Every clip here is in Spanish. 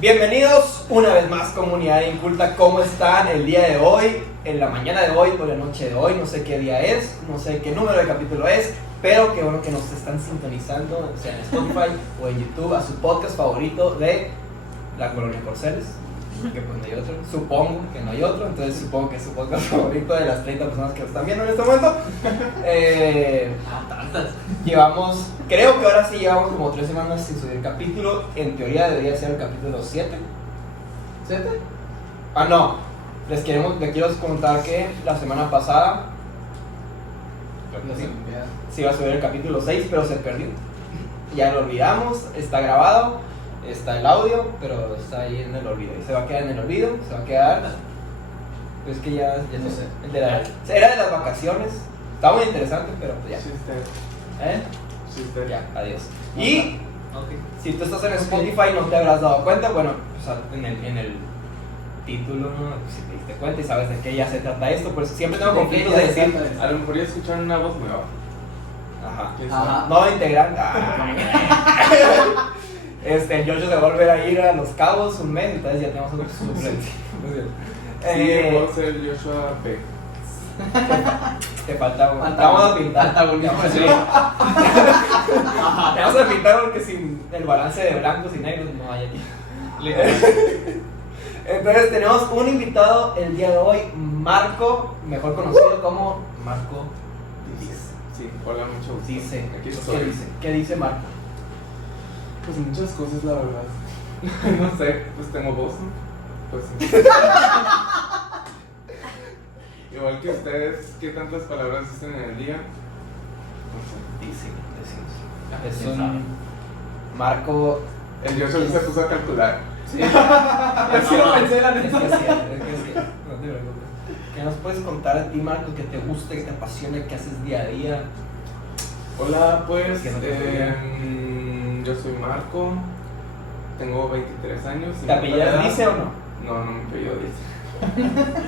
Bienvenidos una vez más, comunidad inculta. ¿Cómo están el día de hoy? En la mañana de hoy o la noche de hoy, no sé qué día es, no sé qué número de capítulo es, pero qué bueno que nos están sintonizando, sea en Spotify o en YouTube, a su podcast favorito de la Colonia Corceles, que pues no hay otro, supongo que no hay otro, entonces supongo que es su podcast favorito de las 30 personas que lo están viendo en este momento. Tantas. Llevamos, creo que ahora sí llevamos como 3 semanas sin subir capítulo. En teoría debería ser el capítulo 7. ¿7? Ah, no. Les quiero contar que la semana pasada se iba a subir el capítulo 6, pero se perdió. Ya lo olvidamos, está grabado, está el audio, pero está ahí en el olvido. Y se va a quedar en el olvido, se va a quedar. Pues que ya no sé. Era de las vacaciones. Está muy interesante, pero pues ya. Sí, está. ¿Eh? Sí, está. Ya, adiós. Y Okay. si tú estás en Spotify no te habrás dado cuenta, bueno, pues en el título, ¿no? Si te diste cuenta y sabes de qué ya se trata esto, pues siempre tengo conflictos de decir. A lo mejor ya escucharon una voz nueva. Ajá. ¿Quién Ajá. sabe? No integrante. El Jojo se va a volver a ir a Los Cabos un mes, entonces ya tenemos un suplente. Sí, puedo ser Joshua P. Te falta uno. Te vamos a pintar. Te vamos a pintar porque sin el balance de blancos y negros no hay aquí. Entonces tenemos un invitado el día de hoy, Marco, mejor conocido como Marco Dice. Sí, hola, mucho gusto. Dice. Aquí ¿Qué estoy. dice? ¿Qué dice Marco? Pues muchas cosas, la verdad. No sé, pues tengo voz, ¿no? Pues sí. Igual que ustedes, ¿qué tantas palabras dicen en el día? No sé. Es un Marco. El Joshua se puso a calcular. Sí. Así lo pensé, la neta. Es que sí, no te preocupes. ¿Qué nos puedes contar de ti, Marco, que te guste, que te apasione, que haces día a día? Hola, pues Que no te yo soy Marco, tengo 23 años. ¿Te apellidas Dice o no? No, no me apellido Dice.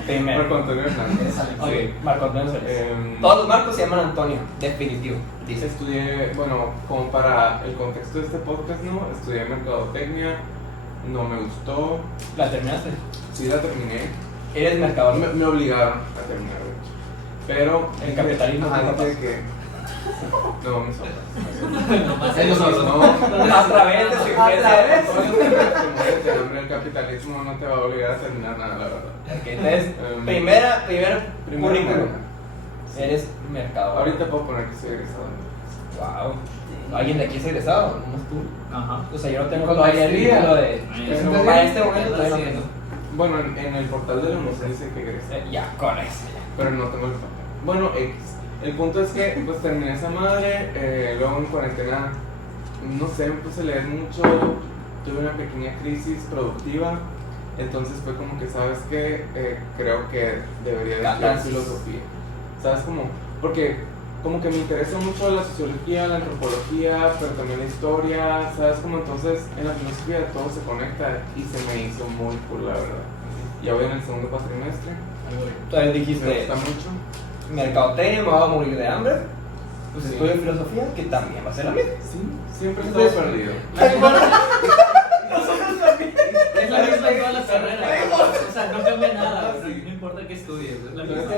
Primero. Marco Antonio Hernández. Ok, Marco Antonio Solís. Em, Todos los Marcos se llaman Antonio, definitivo. Dice. Estudié, bueno, como para el contexto de este podcast, ¿no? Estudié mercadotecnia, no me gustó, ¿La terminaste? sí la terminé, Eres mercador. me obligaron a terminar, de hecho. Pero El capitalismo ajá, te dije papás. que no, mis papás. Ellos No, A través de su influencia. el capitalismo no te va a obligar a terminar nada, la verdad. Ok, entonces, primer currículum. Eres mercador. Ahorita puedo poner que soy egresado. Wow. ¿Alguien de aquí es egresado? ¿No es tú? Ajá. O sea, yo no tengo Con todavía el maestría. título de. Pero Para este momento todavía no tengo. Bueno, en el portal de la UNOS dice que egresé, Ya, con eso. pero no tengo el papel. Bueno, X. El punto es que pues terminé esa madre, luego en cuarentena, no sé, me puse a leer mucho, tuve una pequeña crisis productiva, entonces fue como que, ¿sabes qué? Creo que debería de estudiar Catarsis. filosofía, ¿sabes cómo? Porque como que me interesa mucho la sociología, la antropología, pero también la historia, ¿sabes cómo? Entonces en la filosofía todo se conecta y se me hizo muy cool, la verdad. Ya voy en el segundo cuatrimestre, Entonces me dijiste, gusta mucho. mercadotecnia, me voy a morir de hambre. Pues Sí. estudio filosofía, que también va a ser la misma. Sí, siempre estoy perdido. Es la misma en todas las carreras. O sea, no cambia nada. O sea, no importa qué estudies. Es la misma.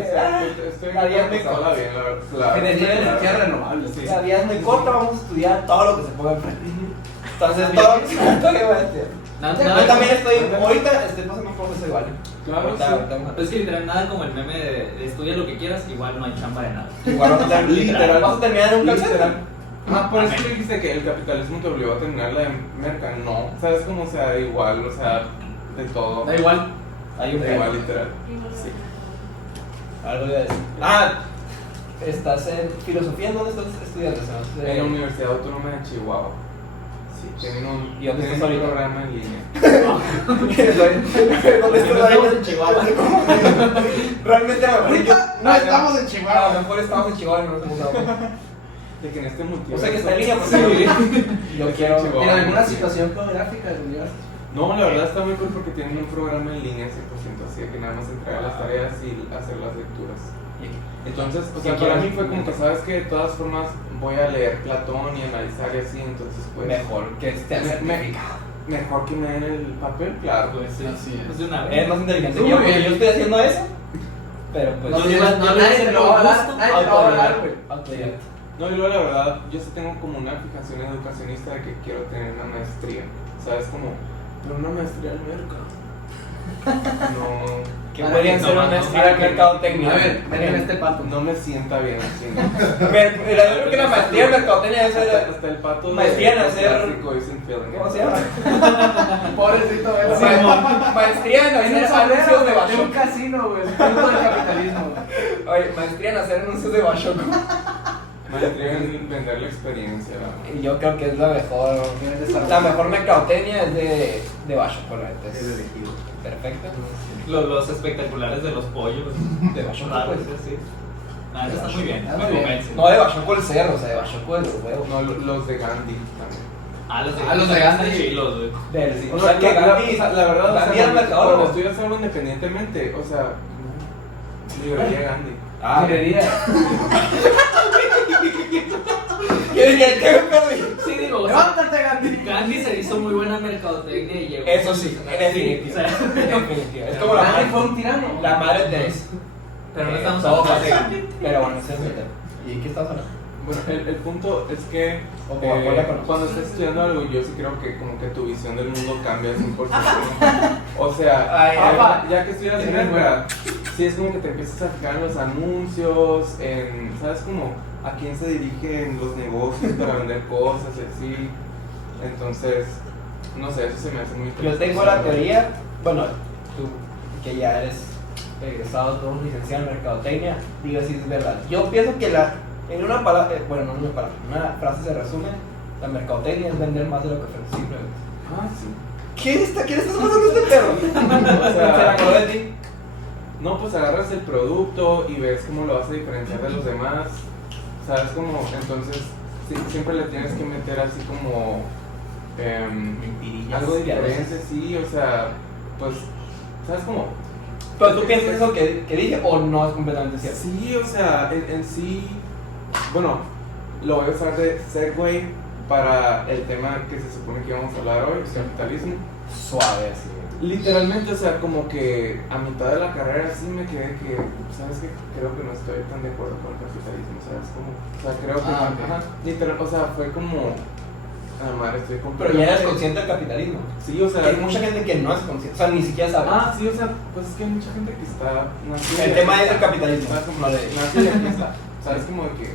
Estoy La vida es muy pasarla corta. bien, la Energía verdad. energía renovable. Sí. La vida es muy corta, vamos a estudiar todo lo que se ponga enfrente. Entonces, todo lo que se ponga enfrente. Yo también estoy, ahorita estoy pasando por eso igual. Claro, Ahorita- sí. ahorita vamos a- Es que literal nada como el meme de estudia lo que quieras, igual no hay chamba de nada. Igual vamos a terminar, Literal. vamos a terminar en un calcetín. Literal. Ah, por eso dijiste que el capitalismo te obligó a terminar la de merca. No, ¿sabes cómo? O sea, da igual, o sea, de todo. Da igual. Hay un Da igual, literal. Sí. Algo iba a decir. Ah, estás en filosofía, ¿en dónde estás estudiando? En la Universidad Autónoma de Chihuahua. Sí, tienen un, ¿Y dónde tienen estás un ahorita? programa en línea. ¿Dónde estás en Chihuahua. Realmente a lo mejor Ahorita no a estamos en lo Chihuahua. mejor estamos en Chihuahua y no nos hemos dado cuenta. De que en este multiverso. O sea que está en línea porque yo quiero. Chihuahua. ¿En alguna situación geográfica del universo? No, la verdad está muy cool porque tienen un programa en línea 100%, así que nada más entregar las tareas y hacer las lecturas. Entonces, o sea, ¿Qué para quieres? mí fue como que, sabes que de todas formas voy a leer Platón y analizar y así, entonces pues... Mejor que esté Me- certificado. mejor que me den el papel, claro. Pues sí, Así es. pues de una Es vez. más inteligente Muy que yo, porque bien. yo estoy haciendo eso. Pero pues. No, sí, no, no, nadie te lo va a dar, nadie te lo va a dar, güey. Autodidacta. No, y luego la verdad, yo sí tengo como una fijación educacionista de que quiero tener una maestría. ¿Sabes? Como, pero una maestría en mercado. No, Que Ah, podrían no, ser no, una no, maestría en no, mercadotecnia. A ver, ven este pato. no me sienta bien así, ¿no? Yo creo que la maestría en mercadotecnia debe ser. Hasta el pato Maestría en hacer- clásico is in feeling. ¿Cómo se llama? Pobrecito, güey. Sí, maestría en En el hacer anuncios de sombrero de un Bashoku. casino, güey. Fruto del capitalismo. Oye, maestría en hacer anuncios de Bashoku. Maestría en vender la experiencia, ¿no? Y yo creo que es la mejor. La mejor mercadotecnia es de Bashoku, la neta. Es elegido. Perfecto. Los espectaculares de los pollos. De Bashoku, Raros, pues. sí. Ah, eso está muy bien. Está Me muy bien. convence. No de Bashoku el cerro, o sea, de Bashoku de los huevos. No, los de Gandhi también. Los de Gandhi. están chilos, güey. O No, sea, que Gandhi. o sea, la verdad, Gandhi o era sea, mercadólogo. cuando estudias algo independientemente, o sea, librería Gandhi. Ah, Librería. yo dije, ¿qué pedo? Sí, digo, o sea, Levántate, Gandhi. Gandhi se hizo muy buena mercadotecnia y llegó. Eso sí, en definitiva. o sea, En definitiva. Es como la Gandhi madre, fue un tirano. la madre Teresa. pero no estamos Todo hablando de fácil. Gandhi. Pero bueno, ese es el tema. ¿Y qué estás hablando? Bueno, el punto es que O Coca-Cola con- cuando estás estudiando algo, yo sí creo que como que tu visión del mundo cambia 100%. ¿No? O sea, Ay, ya que estudias en tienes verdad, sí es como que te empiezas a fijar en los anuncios, en, ¿sabes? Como a quién se dirigen los negocios para vender cosas y así. Entonces, no sé, eso se me hace muy Yo interesante. tengo la teoría, bueno, tú que ya eres egresado, todo licenciado en mercadotecnia, digo si es verdad. Yo pienso que en una palabra, bueno, no en una palabra, en una frase se resume, la mercadotecnia es vender más de lo que ofrece simplemente. Ah, sí. ¿Qué le estás pasando a este perro? O Se la sea, acordó de ti. no, pues agarras el producto y ves cómo lo vas a diferenciar de los demás. ¿Sabes cómo? Entonces, sí, siempre le tienes que meter así como Mentirillas. algo diferente, sí, o sea, pues, ¿sabes cómo? Pero tú piensas eso que dije o no es completamente cierto. Sí, o sea, en sí, bueno, lo voy a usar de segue para el tema que se supone que íbamos a hablar hoy, el capitalismo. Suave así. Literalmente, o sea, como que a mitad de la carrera sí me quedé que, ¿sabes qué? Creo que no estoy tan de acuerdo con el capitalismo, ¿sabes? Como, o sea, creo que, Ah, ok. ajá, literal, o sea, fue como, madre, estoy Pero completamente... ya eres consciente del capitalismo. Sí, o sea... Hay mucha gente que no es consciente, o sea, ni siquiera sabe. Ah, sí, o sea, pues es que hay mucha gente que está... nacida El y tema aquí es el está, capitalismo. ¿sabes? Como No de de- nace y aquí está, ¿sabes? Como de que,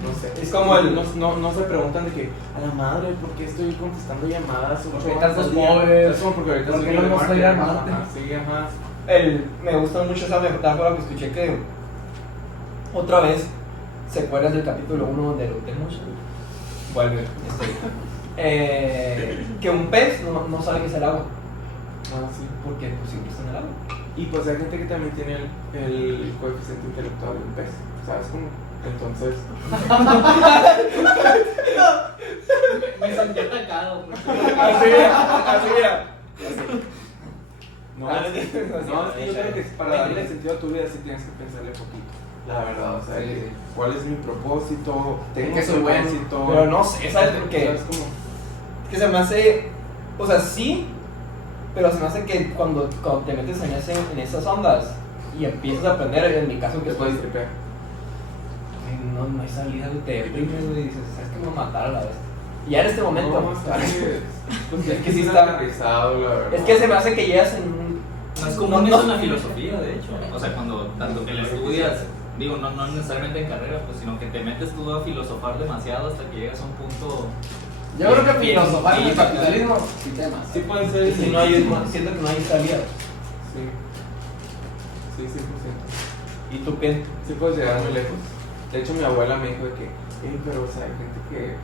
no sé. Es como el- No se preguntan de que, a la madre, ¿por qué estoy contestando llamadas? ¿Por qué ocho tantos horas al día? pobres? Es como porque ahorita ¿Por soy qué no vamos a ir al telemarketer, norte? ajá, sí, ajá. Me gusta mucho esa metáfora que escuché que otra vez secuelas del capítulo 1 donde lo tenemos vuelve que un pez no sabe qué es el agua Ah, sí. porque pues siempre está en el agua. Y pues hay gente que también tiene el coeficiente intelectual de un pez, ¿sabes? Como, entonces, Me sentí atacado. porque- así era. no, Ah, no, es que yo creo que para darle sentido a tu vida sí tienes que pensarle poquito, la verdad, o sea, Sí, que, sí. ¿cuál es mi propósito? ¿Tengo que soy bueno, propósito? pero no sé, ¿sabes por qué? ¿Sabes cómo? Que se me hace, o sea, sí, pero se me hace que cuando te metes en esas ondas y empiezas a aprender, en mi caso que Te estoy, puedes tripear. no hay salida, te deprimes y dices, ¿sabes que me voy a matar a la vez? Y ya en este momento, No, sí, pues Es que sí es está- aterrizado, la verdad. es que se me hace que llegas en un... No es común eso en la filosofía, de hecho. O sea, cuando tanto que la estudias, digo, no necesariamente en carrera, pues, sino que te metes tú a filosofar demasiado hasta que llegas a un punto. Yo creo que Bien, filosofar en el bien, capitalismo sí temas. Sí puede ser. Si no hay, siento que no hay salida. Sí. Sí, 100%. ¿Y tú qué? Sí puedes llegar muy lejos. De hecho, mi abuela me dijo de que, pero o sea, hay gente que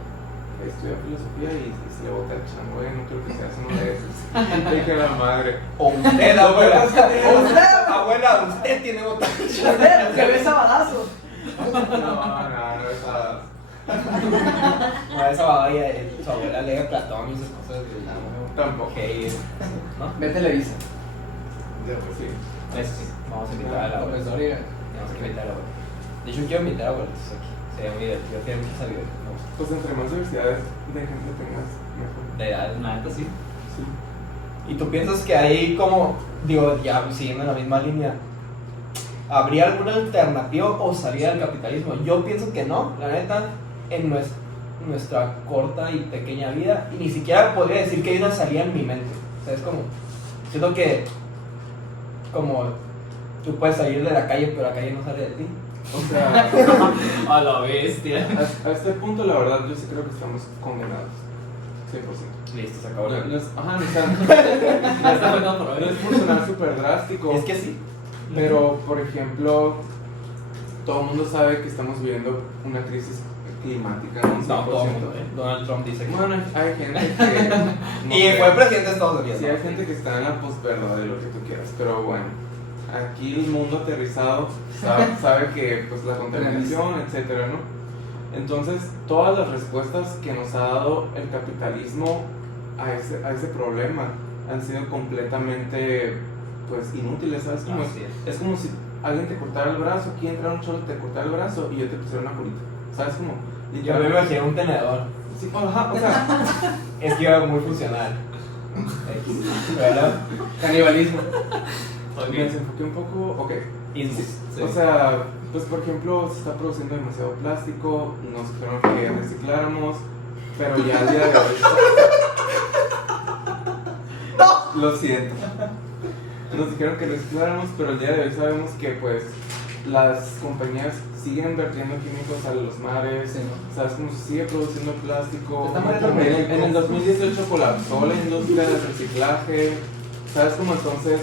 estudia filosofía y se le bota el chango, no creo que seas uno de esos. Y que la madre. O usted, abuela. O usted. Abuela, usted tiene otra. Que ve sabadazo. No, esa. No, esa babaya, su abuela lee Platón y esas cosas de... Tampoco. ¿No? Ve Televisa. Ya, pues sí. Eso sí, vamos a invitar a la abuela. Profesor y... Vamos a invitar a la abuela. De hecho, quiero invitar a abuelitos aquí. Sería muy divertido, tiene mucha sabiduría. Me gusta. Pues entre más diversidades de gente tengas, mejor. De edad, La neta sí. Sí. Y tú piensas que ahí como, digo, ya siguiendo en la misma línea, ¿habría alguna alternativa o salida del capitalismo? Yo pienso que no, la neta, en nuestra corta y pequeña vida, y ni siquiera podría decir que hay una salida en mi mente. O sea, es como, siento que, como, tú puedes salir de la calle, pero la calle no sale de ti. O sea, A la bestia. a este punto, la verdad, yo sí creo que estamos condenados. 100%. Listo, se acabó No, la no es, ajá, no, está, Ya está bueno por no hoy. es por sonar súper drástico, Es que sí. pero, por ejemplo, todo el mundo sabe que estamos viviendo una crisis climática, ¿no? 100%. No, todo el mundo, Donald Trump dice que... Bueno, hay gente que... no Y cree. fue presidente de Estados Unidos. Sí, ¿no? hay gente que está en la posverdad de lo que tú quieras, pero bueno, aquí el mundo aterrizado sabe que pues la contaminación, etcétera, ¿no? Entonces, todas las respuestas que nos ha dado el capitalismo a ese problema han sido completamente pues inútiles, ¿sabes? Como Así es. es como si alguien te cortara el brazo, aquí entra un cholo, te cortara el brazo y yo te pusiera una curita, ¿sabes? Como Yo me imaginé un tenedor. Sí, ajá, o sea, Es que iba muy funcional. ¿Verdad? Canibalismo. Ok. me desenfoqué un poco, ok. Ismos. Sí. O sea, pues por ejemplo, se está produciendo demasiado plástico, nos dijeron que recicláramos, pero ya al día de hoy... ¡No! Lo siento. Nos dijeron que recicláramos, pero el día de hoy sabemos que pues las compañías siguen vertiendo químicos a los mares, Sí, ¿no? ¿sabes? Como se sigue produciendo plástico. Se está muriendo el En medio. el 2018 colapsó la industria del reciclaje, ¿sabes? Como entonces...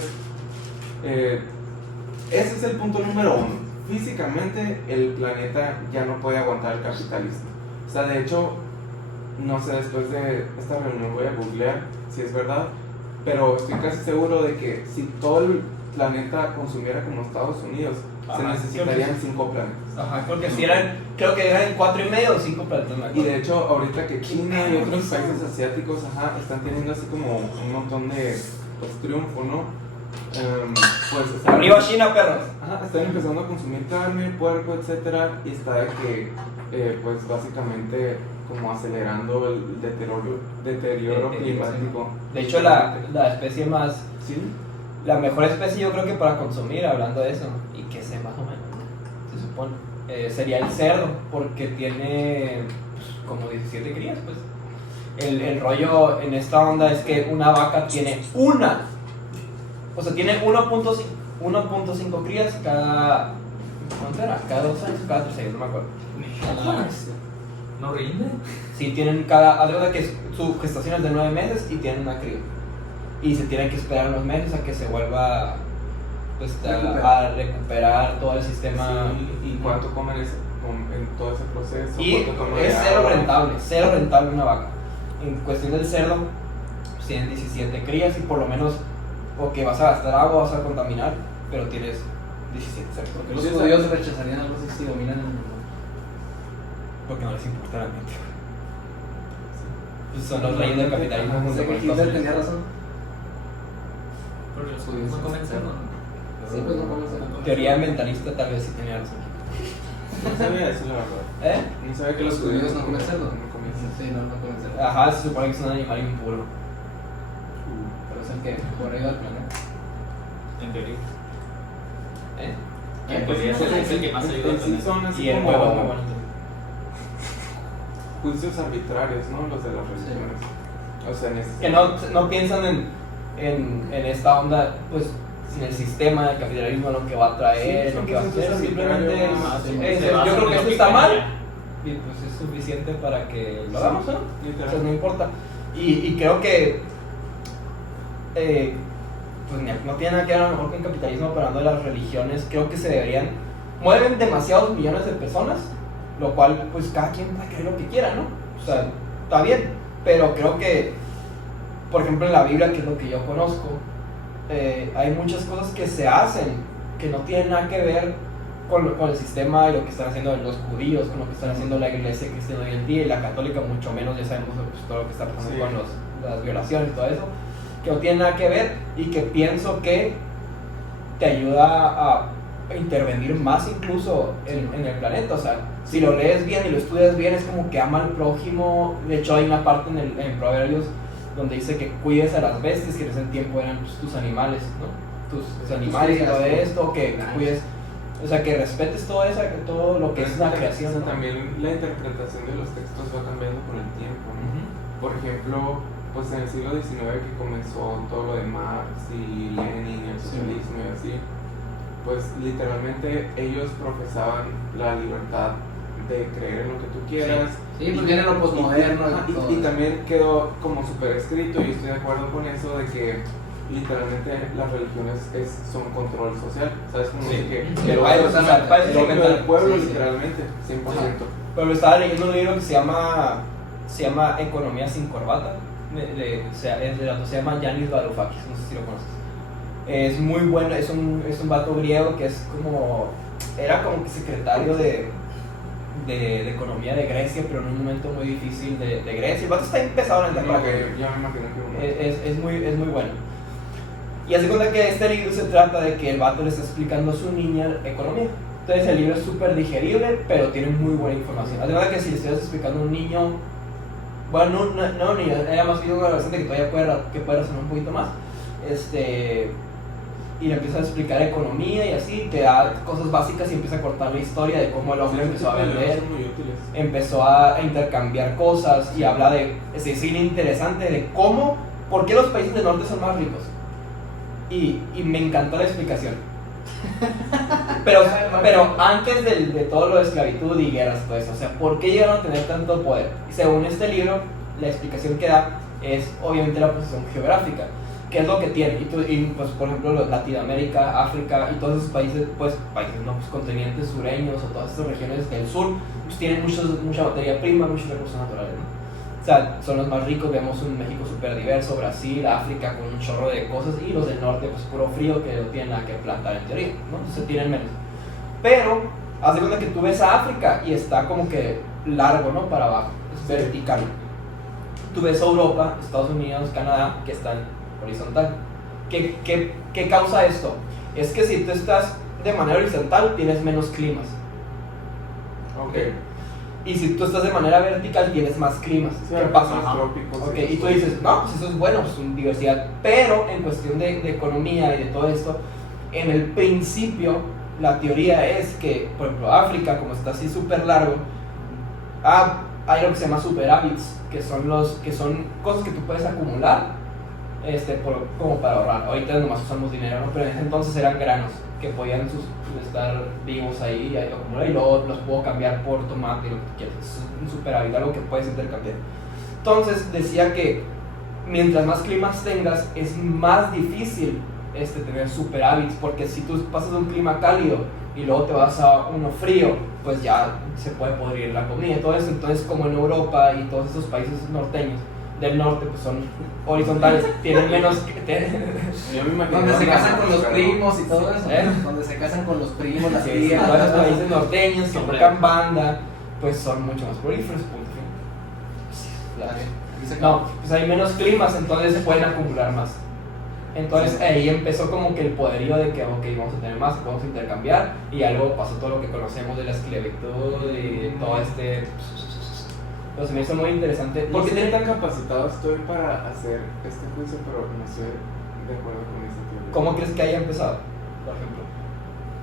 ese es el punto número uno. Físicamente el planeta ya no puede aguantar el capitalismo. O sea, de hecho, no sé, después de esta reunión voy a googlear si es verdad, pero estoy casi seguro de que si todo el planeta consumiera como Estados Unidos, se Ajá, necesitarían 5 planetas. Ajá, porque si eran, creo que eran 4,5 o 5 planetas. me Y acuerdo. de hecho, ahorita que China y otros países asiáticos, ajá, están teniendo así como un montón de pues, triunfo, ¿no? Pues están, Arriba China, perros. ajá, están empezando a consumir carne, puerco, etcétera, y está de que, pues básicamente, como acelerando el deterioro climático. De hecho, la especie más, ¿Sí? la mejor especie yo creo que para consumir, hablando de eso, y que sé más o menos, se supone, sería el cerdo, porque tiene pues, como 17 crías, pues. El rollo en esta onda es que una vaca tiene tiene 1.5 crías cada, ¿cuánto era? Cada 2 años, cada 3 años, no me acuerdo. ¿No rinde? Sí, tienen cada, haz de cuenta que su gestación es de 9 meses y tienen una cría. Y se tienen que esperar unos meses a que se vuelva pues, a recuperar todo el sistema. Sí, ¿y cuánto comen en todo ese proceso? Y ¿Cuánto toman de es cero agua? rentable una vaca. En cuestión del cerdo, pues, tienen 17 crías y por lo menos, ok, vas a gastar agua, vas a contaminar, pero tienes 17 cerdos. Porque los Sí, judíos rechazarían algo así si dominan el mundo. Porque no les importa realmente. Pues son los reyes del capitalismo Ajá, junto Sé con que Estados Hitler Unidos. tenía razón. Porque los judíos no comen cerdo. Sí, pues no comen cerdo. Teoría mentalista tal vez sí tenía razón. No sabía eso, la verdad. ¿Eh? No sabía Que los judíos no comen cerdo. No comen cerdo. Sí, no comen cerdo. Ajá, se supone que es un animal impuro. Pero es el que corrió al planeta. En teoría. ¿Eh? En teoría es el que más ayuda al En sí planeta. son así Y el como huevo es muy bueno. juicios arbitrarios, ¿no? Los de las religiones. O sea, en este Que no piensan en esta onda, pues, en el sistema del capitalismo, lo que va a traer, Sí, lo que va a son hacer, juicios simplemente arbitrarios, Ah, sí, es- se basa yo creo en que lo esto está mal quieren. y pues es suficiente para que lo hagamos, ¿no? literal. O sea, no importa. Y creo que pues no tiene nada que ver a lo mejor con el capitalismo, pero hablando de las religiones, creo que se deberían, mueven demasiados millones de personas, lo cual pues cada quien puede creer lo que quiera, ¿no? O sea, está bien, pero creo que, por ejemplo en la Biblia, que es lo que yo conozco, hay muchas cosas que se hacen que no tienen nada que ver con el sistema y lo que están haciendo los judíos, con lo que están haciendo la iglesia cristiana hoy en día y la católica mucho menos, ya sabemos pues, todo lo que está pasando Sí. con las violaciones y todo eso, que no tiene nada que ver y que pienso que te ayuda a intervenir más incluso en el planeta. O sea, si lo lees bien y lo estudias bien, es como que ama al prójimo. De hecho hay una parte en Proverbios donde dice que cuides a las bestias, que en ese tiempo eran pues, tus animales, ¿no? Tus animales y todo esto, que cuides, o sea, que respetes todo lo que es la creación, ¿no? También la interpretación de los textos va cambiando con el tiempo, ¿no? Por ejemplo, pues en el siglo XIX que comenzó todo lo de Marx y Lenin, el socialismo y así, pues literalmente ellos profesaban la libertad de creer en lo que tú quieras. Sí, pues viene lo posmoderno. Y también quedó como súper escrito, y estoy de acuerdo con eso, de que literalmente las religiones son control social, ¿sabes? Como que lo del pueblo, sí, literalmente, 100%. Pero estaba leyendo un libro que se llama Economía sin corbata, se llama Yanis Varoufakis, no sé si lo conoces. Es muy bueno, es un vato griego que es era como que secretario de economía de Grecia, pero en un momento muy difícil de Grecia. El vato está empezado en el tema. Ya me imagino que es muy bueno. Y hace cuenta que este libro se trata de que el vato le está explicando a su niña economía. Entonces el libro es súper digerible, pero tiene muy buena información. Haz de cuenta que si le estás explicando a un niño, bueno, no niño, era más bien un adolescente que todavía puede razonar un poquito más, y le empieza a explicar economía y así, te da cosas básicas y empieza a cortar la historia de cómo el hombre empezó a vender, empezó a intercambiar cosas y habla de, es interesante de por qué los países del norte son más ricos. Y me encantó la explicación. Pero antes de todo lo de esclavitud y guerras, todo eso, o sea, ¿por qué llegaron a tener tanto poder? Y según este libro, la explicación que da es obviamente la posición geográfica, que es lo que tiene. Y pues, por ejemplo, Latinoamérica, África y todos esos países, pues continentes sureños o todas estas regiones del sur, pues tienen mucha materia prima, muchos recursos naturales, ¿no? O sea, son los más ricos. Vemos un México súper diverso, Brasil, África con un chorro de cosas, y los del norte pues puro frío que no tienen nada que plantar en teoría, ¿no? Entonces tienen menos. Pero, haz de cuenta que tú ves a África y está como que largo, ¿no? Para abajo, es vertical. Tú ves a Europa, Estados Unidos, Canadá, que están horizontal. ¿Qué causa esto? Es que si tú estás de manera horizontal, tienes menos climas. Ok. Y si tú estás de manera vertical, tienes más climas. Sí, ¿Qué pasa? trópicos, Okay, y tú dices, no, pues eso es bueno, pues diversidad. Pero en cuestión de economía y de todo esto, en el principio, la teoría es que, por ejemplo, África, como está así súper largo, hay lo que se llama superávits, que son cosas que tú puedes acumular como para ahorrar. Ahorita nomás usamos dinero, ¿no? Pero en ese entonces eran granos que podían estar vivos ahí y acumular, y luego los puedo cambiar por tomate y lo que tú quieras. Es un superávit, algo que puedes intercambiar. Entonces decía que mientras más climas tengas, es más difícil tener superávits, porque si tú pasas de un clima cálido y luego te vas a uno frío, pues ya se puede podrir la comida y todo eso. Entonces, como en Europa y todos esos países norteños del norte, pues son horizontales, tienen menos donde se casan con los primos y todo eso, donde se casan con los primos, las tías, todos esos países norteños que tocan banda, pues son mucho más prolíferos, punto final. No, pues hay menos climas, entonces se pueden acumular más. Entonces ahí empezó como que el poderío de que ok, vamos a tener más, vamos a intercambiar, y algo pasó todo lo que conocemos de la esclavitud y todo Pues me hizo muy interesante. ¿Por qué tan capacitado estoy para hacer este juicio? Pero no estoy de acuerdo con esa teoría. ¿Cómo crees que haya empezado, por ejemplo?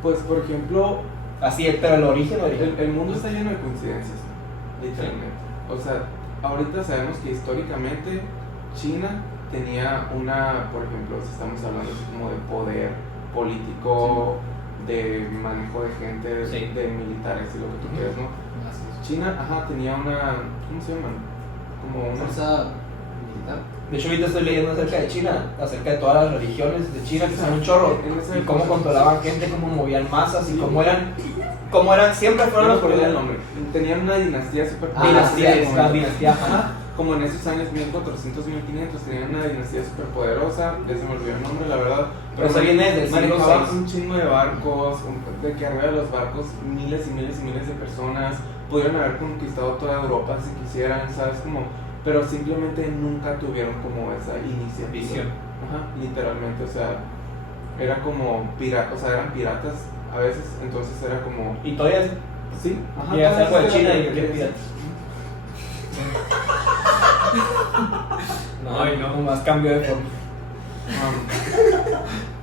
Pues, por ejemplo, así es, pero el origen. El mundo está lleno de coincidencias, literalmente. Sí. O sea, ahorita sabemos que históricamente China tenía por ejemplo, si estamos hablando así como de poder político, sí, de manejo de gente, sí, de militares y lo que tú quieras, ¿no? China, tenía ¿cómo se llaman? Como una fuerza militar. De hecho, ahorita estoy leyendo acerca de China, acerca de todas las religiones de China, que son un chorro, y cómo controlaban gente, cómo movían masas, sí, y cómo eran, siempre fueron los poderes del nombre. Tenían una dinastía súper dinastía, como en esos años 1400, 1500, tenían una dinastía súper poderosa, ya se me olvidó el nombre, la verdad. Pero eso viene desde el siglo manejaban VI. un chingo de barcos, de que arriba de los barcos miles y miles y miles de personas, pudieron haber conquistado toda Europa si quisieran, ¿sabes? Pero simplemente nunca tuvieron como esa iniciativa. Literalmente, o sea, era como eran piratas a veces, entonces era como... ¿Y todavía? Sí, y es algo de China y que piratas. Ay, no. Nomás cambio de forma.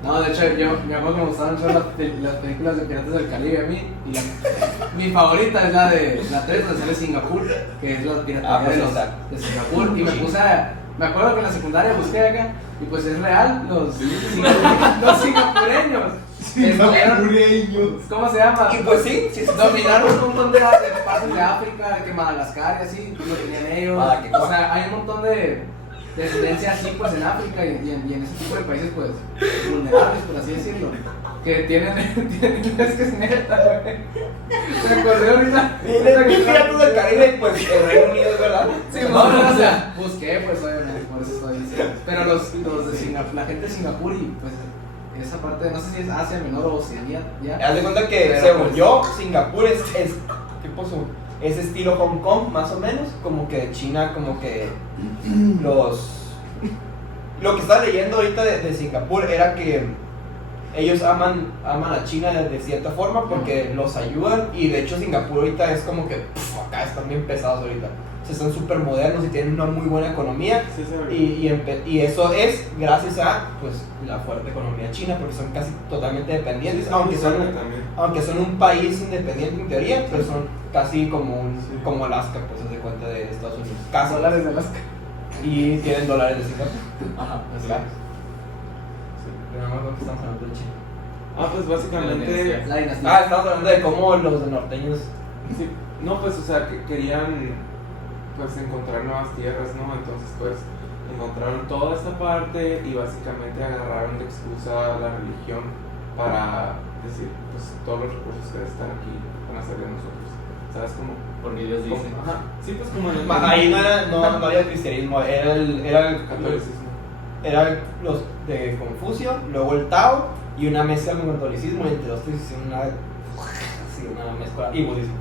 No, de hecho, yo me acuerdo que me gustaban mucho las películas de Piratas del Caribe a mí. Y mi favorita es la de la 3, donde sale Singapur, que es la piratería pues de Singapur. Y me puse a. Me acuerdo que en la secundaria busqué acá, y pues es real, los singapureños. ¿Cómo se llama? Y pues sí, Dominaron un montón de partes de África, de que Madagascar y así, lo tenían ellos. O sea, hay un montón de descendencia así pues en África y en ese tipo de países pues vulnerables, por así decirlo. Que tienen es que es neta, güey. Me acordé ahorita. Piratas del Caribe, pues el Reino Unido, ¿verdad? Sí, no, o sea, busqué pues obviamente, por eso estoy diciendo. Pero los de Singapur, la gente de Singapur y pues esa parte, no sé si es Asia Menor o Oceanía, ya. Haz de cuenta que, Pero, según pues, yo, Singapur ¿qué pasó? Es estilo Hong Kong, más o menos, como que China, como que lo que estaba leyendo ahorita de Singapur era que ellos aman a China de cierta forma porque los ayudan, y de hecho Singapur ahorita es como que acá están bien pesados ahorita. O sea, están súper modernos y tienen una muy buena economía, Sí, y eso es gracias a pues la fuerte economía china, porque son casi totalmente dependientes, aunque son un país independiente en teoría, pero son casi como Alaska, pues se de cuenta de Estados Unidos, casi dólares de Alaska. y tienen dólares de Singapur. Ajá, Pues sí. claro. Pero no me acuerdo que estamos hablando de China. Pues básicamente. La dinastía. Estamos hablando de cómo los norteños. Sí, no, pues, o sea, que querían pues encontrar nuevas tierras, ¿no? Entonces, pues, encontraron toda esta parte y básicamente agarraron de excusa la religión para decir, pues, todos los recursos que están aquí van a ser de nosotros. ¿Sabes cómo? Porque Dios dice. Ajá, sí, pues como en el Ahí no había cristianismo, era el catolicismo. eran los de Confucio, luego el Tao y una mezcla con el catolicismo, y entre los tres hicieron una mezcla, y budismo.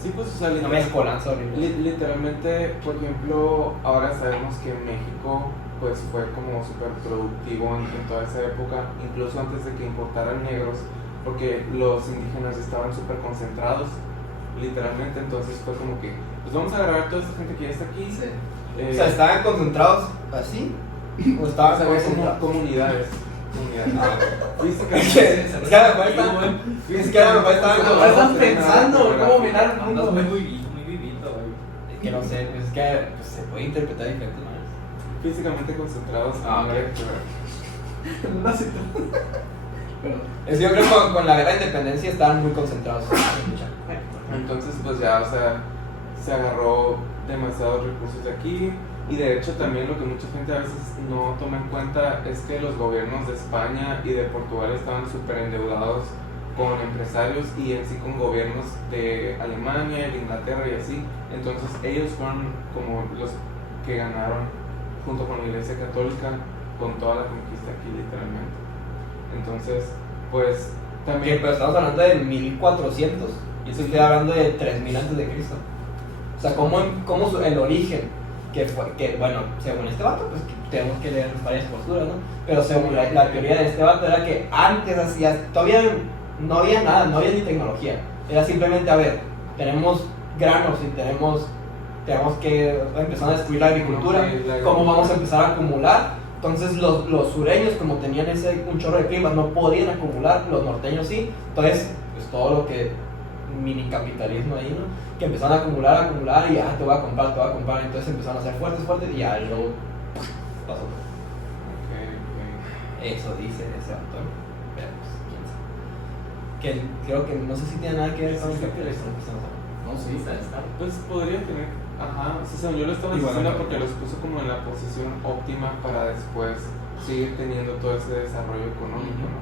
Sí, pues, o sea, Una mezcolanza horrible. literalmente, por ejemplo, ahora sabemos que México pues fue como súper productivo en toda esa época, incluso antes de que importaran negros, porque los indígenas estaban súper concentrados, literalmente. Entonces fue como que, pues vamos a agarrar a toda esta gente que ya está aquí. Sí. O sea, ¿estaban concentrados así? ¿O estaban como concentrados? comunidades. Es que a lo mejor Están pensando cómo mirar el Andas mundo. muy vivito, güey. que no sé, es que pues, se puede interpretar de diferentes maneras. Físicamente concentrados en Ah, un ok. área geográfica. No sé. Pero, Es que yo creo que con la guerra de independencia estaban muy concentrados. Entonces, pues ya, o sea, se agarró demasiados recursos de aquí. Y de hecho también lo que mucha gente a veces no toma en cuenta es que los gobiernos de España y de Portugal estaban súper endeudados con empresarios y en sí con gobiernos de Alemania, de Inglaterra y así. Entonces ellos fueron como los que ganaron junto con la Iglesia Católica con toda la conquista aquí literalmente. Entonces, pues también... Pero estamos hablando de 1400 y eso estoy hablando de 3000 antes de Cristo. O sea, como el origen que fue, que bueno, según este vato, pues tenemos que leer varias posturas, ¿no? Pero según la teoría de este vato era que antes todavía no había nada, no había ni tecnología. Era simplemente, a ver, tenemos granos y tenemos que empezar a descubrir la agricultura, cómo vamos a empezar a acumular. Entonces los sureños, como tenían un chorro de clima, no podían acumular, los norteños sí. Entonces, pues todo lo que mini capitalismo ahí, ¿no? Que empezaron a acumular y ya te voy a comprar, entonces empezaron a ser fuertes y ya luego pasó. Eso dice ese autor, pero pues quién sabe. Que creo que no sé si tiene nada que ver con el capitalismo que estamos hablando. no, sí, está. Pues podría tener, ajá, o sea, yo lo estaba diciendo porque los puso como en la posición óptima para después seguir teniendo todo ese desarrollo económico, ¿no?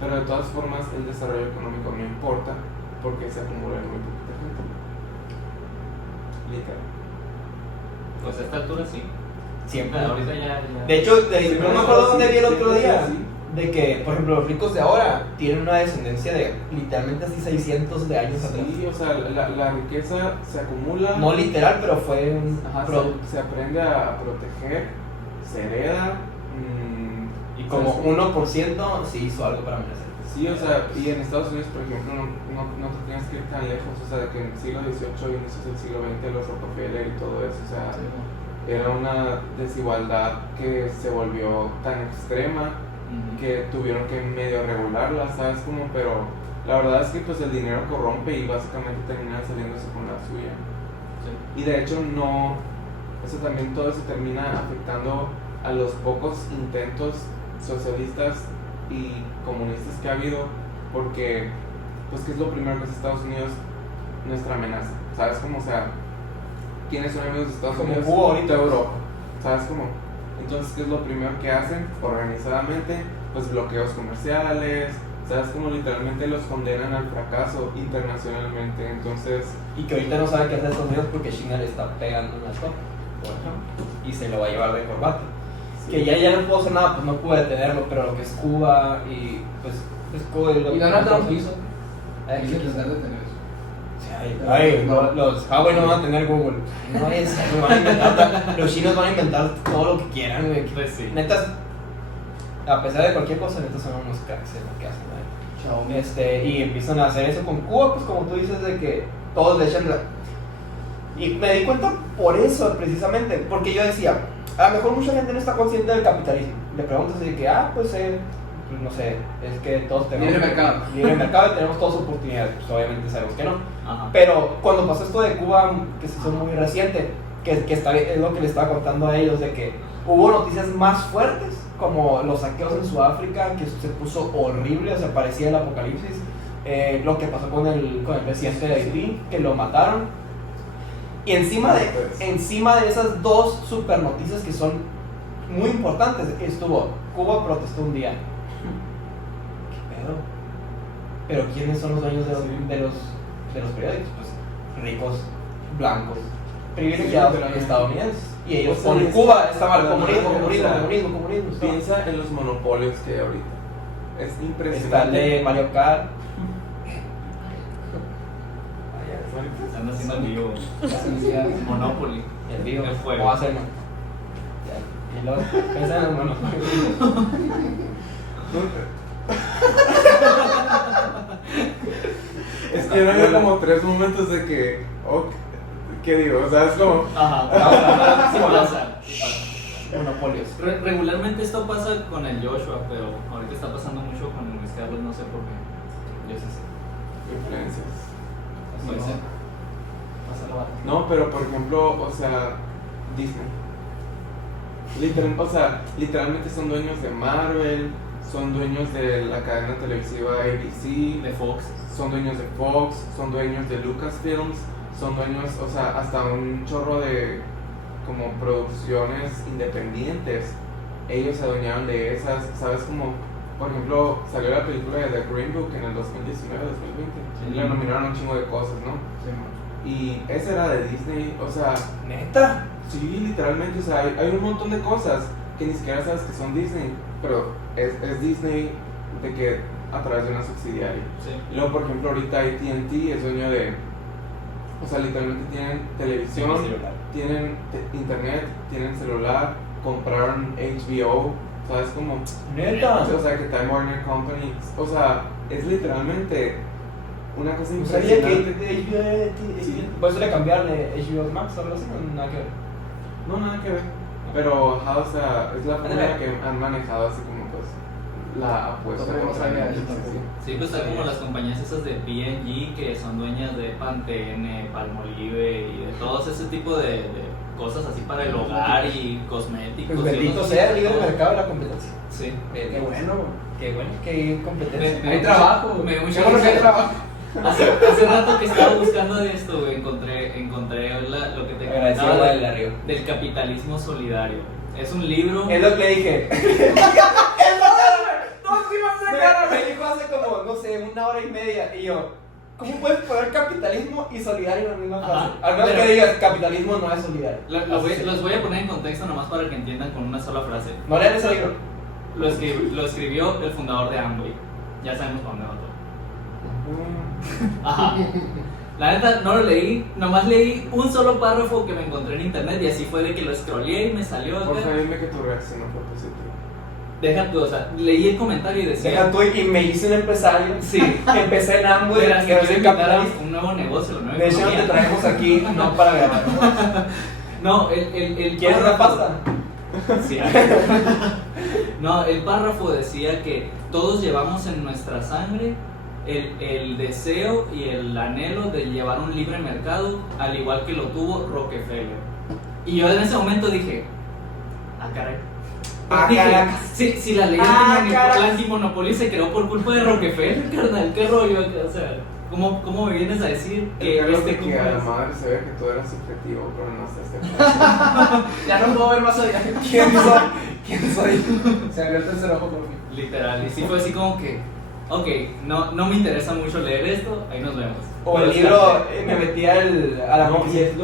Pero de todas formas el desarrollo económico no importa porque se acumula en muy poquita gente. Literal. Pues a esta altura sí. Siempre. Ahorita ya. De hecho, no me acuerdo dónde vi el otro Siempre día, es así. de que, por ejemplo, los ricos de ahora tienen una descendencia de literalmente así 600 de años atrás. Sí, o sea, la riqueza se acumula. No literal, pero fue un Ajá, se aprende a proteger, se hereda. y como o sea, 1% sí hizo algo para merecer. Sí, o sea, y en Estados Unidos, por ejemplo, no te tienes que ir tan lejos, o sea, de que en el siglo XVIII y inicios del siglo XX los Rockefeller y todo eso, o sea, era una desigualdad que se volvió tan extrema que tuvieron que medio regularla, ¿sabes cómo? Pero la verdad es que pues el dinero corrompe y básicamente terminan saliéndose con la suya. Sí. Y de hecho no, eso también todo eso termina afectando a los pocos intentos socialistas y comunistas que ha habido, porque pues ¿qué es lo primero que es Estados Unidos? Nuestra amenaza, ¿sabes cómo? O sea, ¿quiénes son amigos de Estados Como Unidos? Cuba ahorita. Europa, ¿sabes cómo? Entonces, ¿qué es lo primero que hacen organizadamente? Pues bloqueos comerciales, ¿sabes cómo? Literalmente los condenan al fracaso internacionalmente, entonces... Y que ahorita no sabe qué hacer Estados Unidos porque China le está pegando una torre, por ejemplo, y se lo va a llevar de corbata. sí. Que ya no puedo hacer nada, pues no pude detenerlo, pero lo que es Cuba y pues es Cuba y lo Y Donald Trump hizo. Dice Dice que están detenidos. Los Huawei no van a tener Google. No es, van a inventar, los chinos van a inventar todo lo que quieran, güey. Pues sí. Netas, a pesar de cualquier cosa, netas son unos cracks en lo que hacen, güey. Chao. Y empiezan a hacer eso con Cuba, pues como tú dices, de que todos le echan Y me di cuenta por eso, precisamente, porque yo decía, a lo mejor mucha gente no está consciente del capitalismo. Le preguntas de que, pues no sé, es que todos tenemos... Libre mercado y tenemos todas oportunidades, pues obviamente sabemos que no. Ajá. Pero cuando pasó esto de Cuba, que se hizo muy reciente, que es lo que le estaba contando a ellos, de que hubo noticias más fuertes, como los saqueos en Sudáfrica, que se puso horrible, o sea, parecía el apocalipsis. Lo que pasó con el presidente de Haití, que lo mataron. Y encima de esas dos super noticias que son muy importantes, estuvo, Cuba protestó un día. ¿Qué pedo? Pero ¿quiénes son los dueños de los periódicos? Pues ricos, blancos, privilegiados estadounidenses. Y ellos ponen Cuba, está mal, comunismo. Piensa en los monopolios que hay ahorita. Es impresionante. Está el de Mario Kart. Están haciendo en vivo. Monopoly. El vivo. El juego. ¿Cómo hacerlo? Y luego, piensa en los monopolios. Es que eran como 3 momentos de que, ¿qué digo? O sea, es como... Ajá. Sí, pasa. Monopolios. Regularmente esto pasa con el Joshua, pero ahorita está pasando mucho con Luis Carlos, no sé por qué. Yo sé. influencias. Puede ser. No, pero por ejemplo, o sea, Disney. Literalmente son dueños de Marvel, son dueños de la cadena televisiva ABC, De Fox. son dueños de Fox, son dueños de Lucasfilms, son dueños, o sea, hasta un chorro de como producciones independientes. Ellos se adueñaron de esas, ¿sabes? Como, por ejemplo, salió la película de The Green Book en el 2019-2020 y le nominaron un chingo de cosas, ¿no? Sí. Y esa era de Disney, o sea, ¿Neta? sí, literalmente, o sea, hay un montón de cosas que ni siquiera sabes que son Disney, pero es Disney de que a través de una subsidiaria. Sí. Y luego, por ejemplo, ahorita AT&T es dueño de, o sea, literalmente tienen televisión, tienen internet, tienen celular, compraron HBO, ¿sabes? Como, ¿Neta? o sea, que Time Warner Company, o sea, es literalmente una cosa No sabía que impresionante. Sí. por eso le cambiaron HBO Max o algo así, no, nada que ver. No, nada que ver. Pero, ajá, o sea, es la forma que han manejado así como pues la apuesta. No sabía eso Sí, tampoco. sí. Sí, pues está como las compañías esas de P&G que son dueñas de Pantene, Palmolive y de todos ese tipo de cosas así para el hogar y cosméticos. Pues y bendito otros sea el libre tipos. mercado de la competencia. Sí. Qué bueno. Qué bueno que hay competencia. Hay trabajo. Me dio Qué mucha bueno que hay risa. trabajo. Hace rato que estaba buscando de esto, güey, encontré lo que te Agradecido comentaba del arriba. del capitalismo solidario. Es un libro. Es lo que le dije. Me dijo hace como, no sé, 1 hora y media. Y yo, ¿cómo puedes poner capitalismo y solidario en la misma frase? Ajá. Al menos Pero- que digas, capitalismo no es solidario. Los voy a poner en contexto nomás para que entiendan con una sola frase. No lean ese libro. Lo escribió el fundador de Amway. Ya sabemos para dónde va todo. Mm, Ajá. La neta no lo leí, nomás leí un solo párrafo que me encontré en internet y así fue de que lo scrollé y me salió acá. Por favor, dime que tu reacción no fue positiva. Deja tú, o sea, leí el comentario y decía. Deja tú y me hice un empresario. Sí. Empecé en Amway, Verás, quiero que ser quiero inventar capitalista. un nuevo negocio, una nueva De hecho, te economía. traemos aquí no para grabar. No, el ¿Quieres una párrafo- pasta? Sí. No, el párrafo decía que todos llevamos en nuestra sangre el deseo y el anhelo de llevar un libre mercado, al igual que lo tuvo Rockefeller. Y yo en ese momento dije, caray. Ah, Dije, caraca. si la ley Caraca. antimonopolio se creó por culpa de Rockefeller, carnal, qué rollo. O sea, ¿cómo me vienes a decir que El Carlos de cómo que a la es? madre se ve que todo era subjetivo, pero no sé Ya no puedo ver más allá. ¿Quién soy? ¿Quién soy? Se abrió el tercer ojo por fin. Literal, y sí fue así como que, ok, no me interesa mucho leer esto, ahí nos vemos. O el Pero, libro, me metí a la No, y policía. es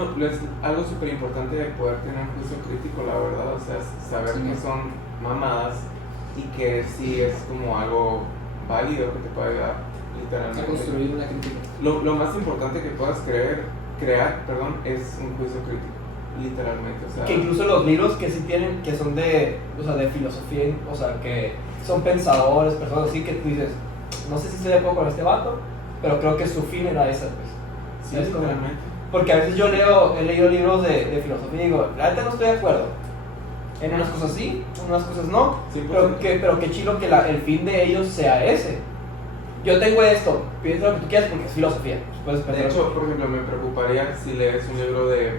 algo súper importante de poder tener un juicio crítico, la verdad, o sea, saber Sí. que son mamadas y que sí es como algo válido que te puede ayudar, A literalmente. construir una crítica. Lo más importante que puedas crear, es un juicio crítico, literalmente, o sea. Que incluso los libros que sí tienen, que son de filosofía, o sea, que son pensadores, personas así, que tú dices, no sé si estoy de acuerdo con este vato, pero creo que su fin era ese, pues. Sí, ¿Sabes cómo? literalmente. Porque a veces he leído libros de filosofía y digo, la neta no estoy de acuerdo. En unas cosas sí, en unas cosas no, Sí, pero qué chido que el fin de ellos sea ese. Yo tengo esto, piensa lo que tú quieras porque es filosofía. Puedes De pensar. hecho, por ejemplo, me preocuparía si lees un libro de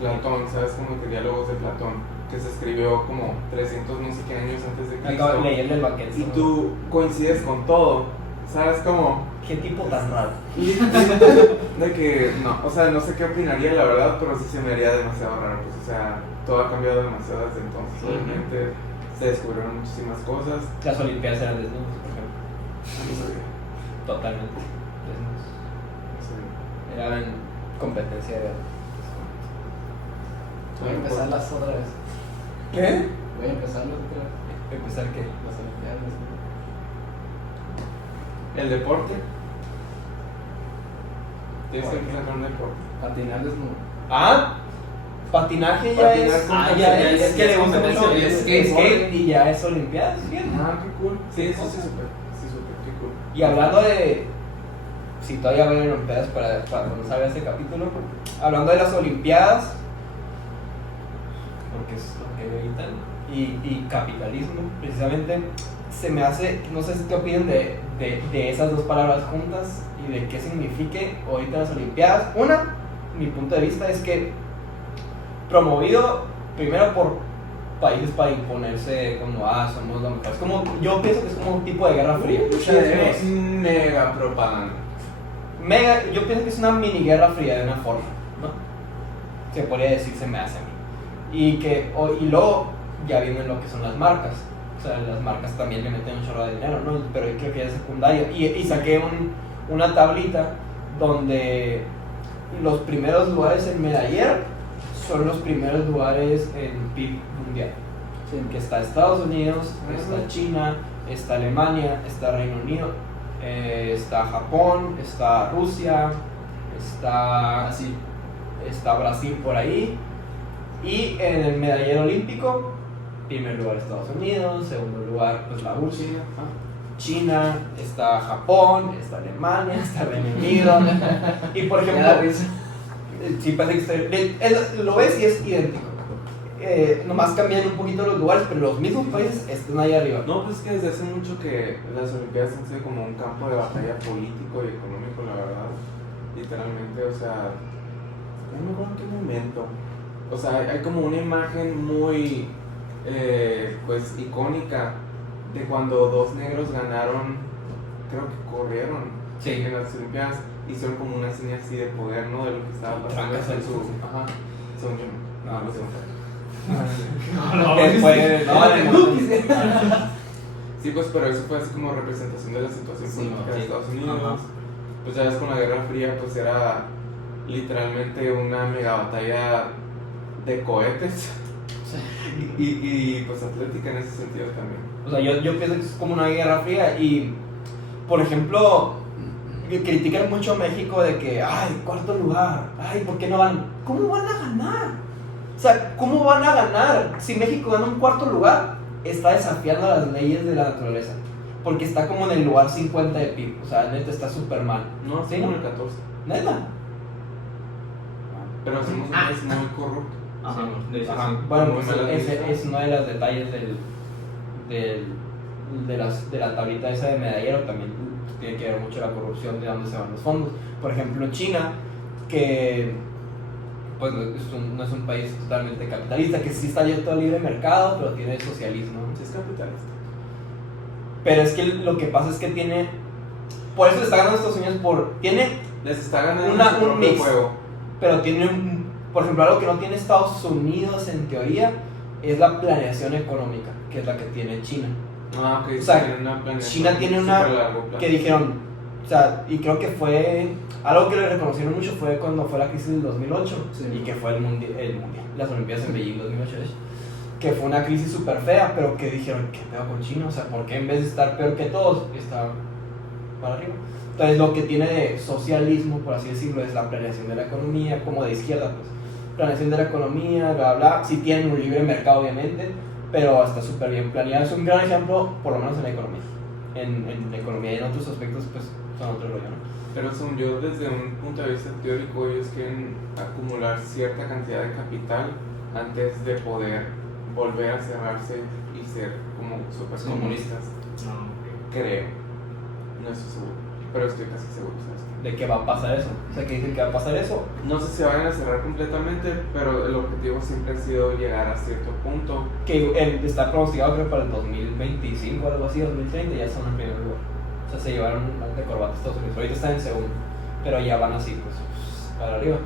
Platón, ¿sabes? Como que diálogos de Platón, que se escribió como 300 no sé qué años antes de Cristo. Acabo de leerle el banquete. Y tú coincides con todo, ¿sabes? Como Qué tipo tan raro. de que, no, o sea, no sé qué opinaría la verdad, pero sí se me haría demasiado raro, pues, o sea, todo ha cambiado demasiado desde entonces, Ujú. obviamente se descubrieron muchísimas cosas. Las Olimpiadas eran desnudos, por ejemplo. No sabía, Totalmente desnudos. no sabía. Eran competencia de. Voy a empezarlas otra vez. ¿Qué? Voy a empezarlas otra vez. ¿Empezar qué? Las Olimpiadas. El deporte. Tienes que Bueno. empezar con un deporte. Patinar desnudo. Ah, patinaje ya Patinar es. con- Ah, ya ya es- es que le gusta competencia, mucho ya el es skate y ya es Olimpiadas, fíjate. Ah, qué cool. Sí, eso sí supe. Sí supe, qué cool. Y hablando de. Si todavía ven Olimpiadas para cuando salga este capítulo. Hablando de las Olimpiadas. Porque es lo que evitan. Y capitalismo, precisamente. Se me hace. No sé qué opinan de esas dos palabras juntas. Y de qué signifique ahorita las Olimpiadas. Una, mi punto de vista es que. Promovido primero por países para imponerse como somos los mejores. Como, yo pienso que es como un tipo de guerra fría. Lucha de egos. Mega propaganda. Yo pienso que es una mini guerra fría de una forma, ¿no? Se podría decir, se me hace a mí. Y luego ya vienen lo que son las marcas. O sea, las marcas también le meten un chorro de dinero, ¿no? Pero yo creo que es secundario. Y saqué una tablita donde los primeros lugares en medallero son los primeros lugares en PIB mundial. Sí. Que está Estados Unidos, Ajá. está China, está Alemania, está Reino Unido, está Japón, está Rusia, Así. está Brasil por ahí. Y en el medallero olímpico, primer lugar Estados Unidos, segundo lugar pues la URSS, China. China, está Japón, está Alemania, está Reino Unido. Y por Ya da ejemplo, risa. sí, parece que lo ves y es idéntico. Nomás cambian un poquito los lugares, pero los mismos países están ahí arriba. No, pues es que desde hace mucho que las Olimpiadas han sido como un campo de batalla político y económico, la verdad. Literalmente, o sea, no me acuerdo en qué momento. O sea, hay como una imagen muy, pues, icónica de cuando dos negros ganaron, creo que corrieron Sí. en las Olimpiadas. Hicieron como una señal así de poder, ¿no? De lo que estaba pasando Trancas en en su... su- Ajá, según yo. No, no sé. Después, no, Sí, pues, pero eso fue así como representación de la situación Sí, política de sí. Estados Unidos. Ajá. Pues ya ves, con la Guerra Fría, pues era literalmente una mega batalla de cohetes. Y pues atlética en ese sentido también. O sea, yo pienso que es como una guerra fría y, por ejemplo, critican mucho a México de que, ay, cuarto lugar, ay, ¿por qué no van? ¿Cómo van a ganar? O sea, ¿cómo van a ganar? Si México gana un cuarto lugar, está desafiando las leyes de la naturaleza. Porque está como en el lugar 50 de PIB. O sea, neta está súper mal. No, ¿Sí, sí, no? como el 14. Neta. Pero somos un país muy corrupto. Ajá, de hecho, Ajá. sí. Bueno, Muy pues mal ese administrado. es uno de los detalles de la tablita esa de medallero. También tiene que ver mucho la corrupción de dónde se van los fondos. Por ejemplo, China, que pues no es un país totalmente capitalista, que sí está abierto al libre mercado, pero tiene socialismo. Sí, es capitalista. Pero es que lo que pasa es que tiene, por eso le está ganando a Estados Unidos, tiene, Les está ganando Una- su un propio mix. juego. pero tiene, por ejemplo, algo que no tiene Estados Unidos en teoría, es la planeación económica, que es la que tiene China. Ah, ok. O sea, tiene una planeación China tiene una súper largo plazo. que dijeron, o sea, y creo que fue algo que le reconocieron mucho fue cuando fue la crisis del 2008 Sí. y que fue el mundial, las Olimpiadas en Beijing 2008, de hecho, que fue una crisis súper fea, pero que dijeron, ¿qué pedo con China? O sea, ¿por qué en vez de estar peor que todos, está para arriba? Entonces, lo que tiene de socialismo, por así decirlo, es la planeación de la economía, como de izquierda, pues, planeación de la economía, bla, bla, sí tienen un libre mercado, obviamente, pero está súper bien planeado. Es un gran ejemplo, por lo menos en la economía. En la economía y en otros aspectos, pues, son otro rollo, ¿no? Pero según yo, desde un punto de vista teórico, ellos quieren acumular cierta cantidad de capital antes de poder volver a cerrarse y ser como super comunistas. No, Creo. No estoy seguro. Pero estoy casi seguro, ¿sabes? De que va a pasar eso. O sea, que dicen que va a pasar eso. No sé si vayan a cerrar completamente, pero el objetivo siempre ha sido llegar a cierto punto. Que está pronosticado, creo, para el 2025 o algo así, 2030, ya están en primer lugar. O sea, se llevaron de corbata a Estados Unidos. Ahorita están en segundo, pero ya van así, pues, para arriba.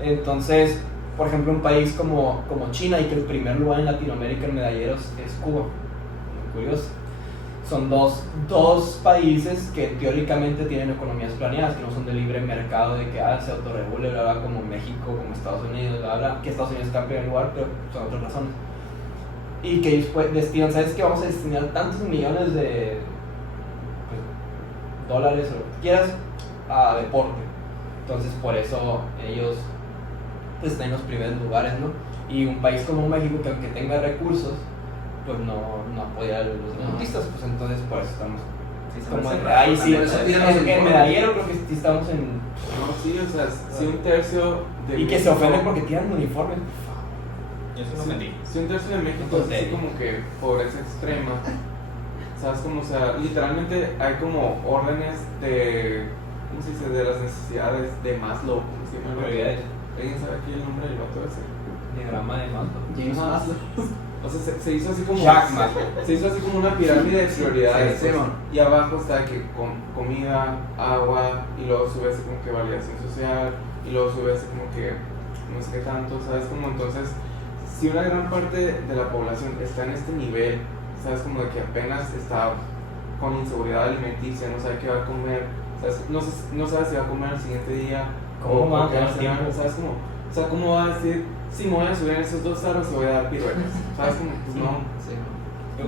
Entonces, por ejemplo, un país como China, y que el primer lugar en Latinoamérica en medalleros es Cuba. Muy curioso. Son dos países que teóricamente tienen economías planeadas, que no son de libre mercado, de que se autorregule, bla, bla, como México, como Estados Unidos, bla, bla, que Estados Unidos está en primer lugar, pero son otras razones. Y que ellos destinan, ¿sabes qué? Vamos a destinar tantos millones de dólares o lo que quieras a deporte. Entonces, por eso ellos pues, están en los primeros lugares, ¿no? Y un país como México, que aunque tenga recursos, pues no apoya a los deportistas, pues entonces por eso estamos como ahí sí, Por eso tienen los en uniformes. medallero creo que sí estamos en... No, sí, o sea, si un tercio de Y que se ofenden porque tiran uniformes. yo eso no metí. Si un tercio de México es así como que pobreza extrema, ¿sabes? Como, o sea, literalmente hay como órdenes de, ¿cómo se dice? De las necesidades de Maslow, ¿cómo se llama? Prioridades. ¿Alguien sabe aquí el nombre del vato ese? Diagrama de Maslow. James Maslow. O sea, se hizo así como... Jack Maslow. Se hizo así como una pirámide de prioridades. Sí, pues, man. y abajo está que comida, agua, y luego sube así como que validación social, y luego sube así como que no sé qué tanto, ¿sabes? Como entonces, si una gran parte de la población está en este nivel, ¿sabes? Como de que apenas está con inseguridad alimenticia, no sabe qué va a comer, ¿sabes? No sabe si va a comer el siguiente día, ¿Cómo o va a qué va a tener cenar, tiempo? ¿sabes? Como, o sea, ¿cómo va a decir, si me voy a subir en esos 2 aros o voy a dar piruetas? ¿Sabes? Como, pues no. Sí.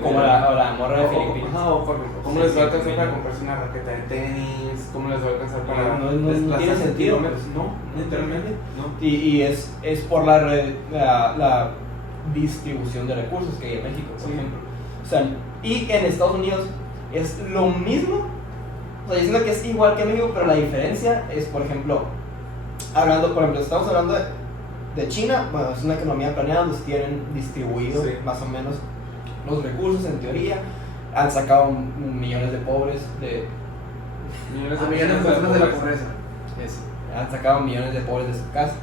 Como la morra de O, Filipinas. ajá, o por ejemplo, ¿cómo Sí, les va a sí, alcanzar sí. para comprarse una raqueta de tenis? ¿Cómo les va a alcanzar para No tiene desplazarse sentido, kilómetros? pues. No, literalmente, no. Y es por la distribución de recursos que hay en México, por Sí. ejemplo. O sea, y en Estados Unidos es lo mismo. O sea, diciendo que es igual que México, pero la diferencia es, por ejemplo, estamos hablando de China, bueno, es una economía planeada donde se tienen distribuido Sí. más o menos los recursos en teoría. Han sacado millones de pobres Millones A millones de personas de la pobres. pobreza. han sacado millones de pobres de su casa.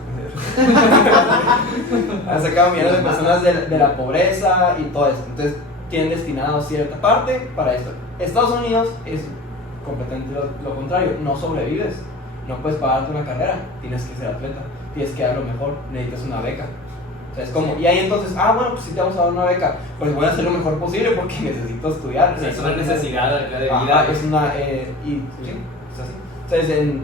Han sacado millones de personas de la pobreza y todo eso. Entonces, tienen destinado cierta parte para esto. Estados Unidos es completamente lo contrario. No sobrevives. No puedes pagarte una carrera. Tienes que ser atleta. Tienes que dar lo mejor. Necesitas una beca. O sea, es como, y ahí entonces, bueno, pues si te vamos a dar una beca, pues voy a hacer lo mejor posible porque necesito estudiar. O sea, es una necesidad acá de Ajá, vida. es una, y sí, es así. Entonces,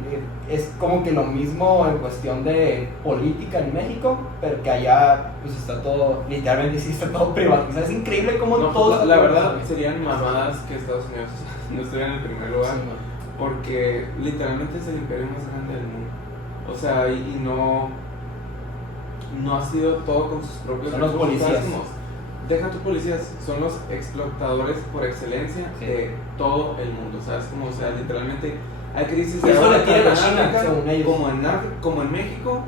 es como que lo mismo en cuestión de política en México, pero que allá pues está todo, literalmente sí está todo privatizado. Es increíble cómo No, todo pues, está la verdad privatizado. serían mamadas que Estados Unidos no estuviera en el primer lugar, Sí, no. porque literalmente es el imperio más grande del mundo. O sea, y no ha sido todo con sus propios Son los recursos, policías. ¿sabes? Como, deja tus policías, son los explotadores por excelencia Sí. de todo el mundo, ¿sabes? Como, o sea, literalmente hay crisis Y eso ahora le tiran tanto a en China, África según ellos. como en México,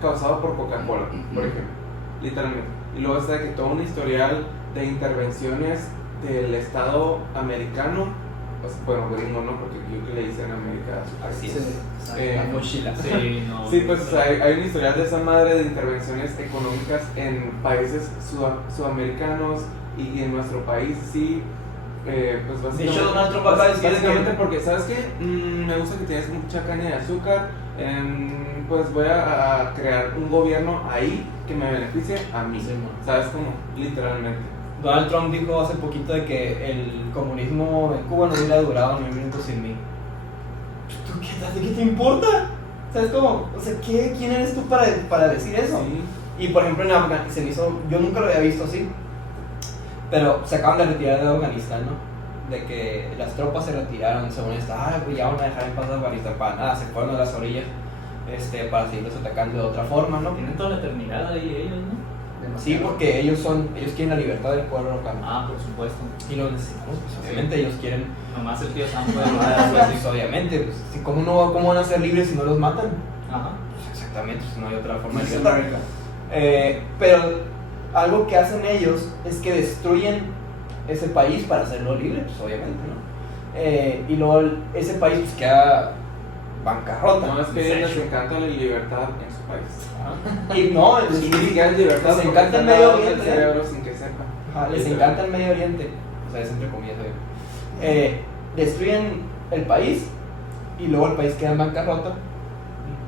causado por Coca-Cola, por ejemplo, literalmente. Y luego está que todo un historial de intervenciones del Estado americano, pues, bueno, gringo no, porque yo que le dicen América. Así es. Eh, La mochila. Sí, no. Sí, pues o sea, hay un historial de esa madre de intervenciones económicas en países sudamericanos y en nuestro país, sí. Pues básicamente, De hecho, Donald Trump acaba de decir básicamente que- porque, ¿sabes qué? Me gusta que tienes mucha caña de azúcar, pues voy a crear un gobierno ahí que me beneficie a mí, Sí, man. ¿sabes cómo? Literalmente. Donald Trump dijo hace poquito de que el comunismo en Cuba no hubiera durado 9 minutos sin mí. ¿Tú qué te importa? ¿Sabes cómo? O sea, ¿quién eres tú para decir eso? Sí. Y por ejemplo en Afganistán, se me hizo, yo nunca lo había visto así, pero se acaban de retirar de Afganistán, ¿no? De que las tropas se retiraron, según esta, pues ya van a dejar en paz a Afganistán, para nada, se fueron a las orillas para seguirlos atacando de otra forma, ¿no? Tienen toda la eternidad ahí ellos, ¿no? Sí, porque ellos quieren la libertad del pueblo local. Ah, por supuesto. Y lo necesitamos, pues obviamente ellos quieren, Nomás el tío Sam puede pues, hablar. pues, obviamente, pues, si, ¿cómo van a ser libres si no los matan? Ajá. Pues, exactamente, pues, no hay otra forma de This is libertad. America. Pero algo que hacen ellos es que destruyen ese país para hacerlo libre, pues obviamente, ¿no? Y luego ese país pues queda bancarrota. No, es que a ellos les encanta la libertad en su país. Ajá. Y no, Y ni siquiera es libertad, les porque encanta el están Medio lavados el Oriente. cerebro sin que sepan. Ajá, les encanta el Medio Oriente, o sea, es entre comillas, destruyen el país y luego el país queda en bancarrota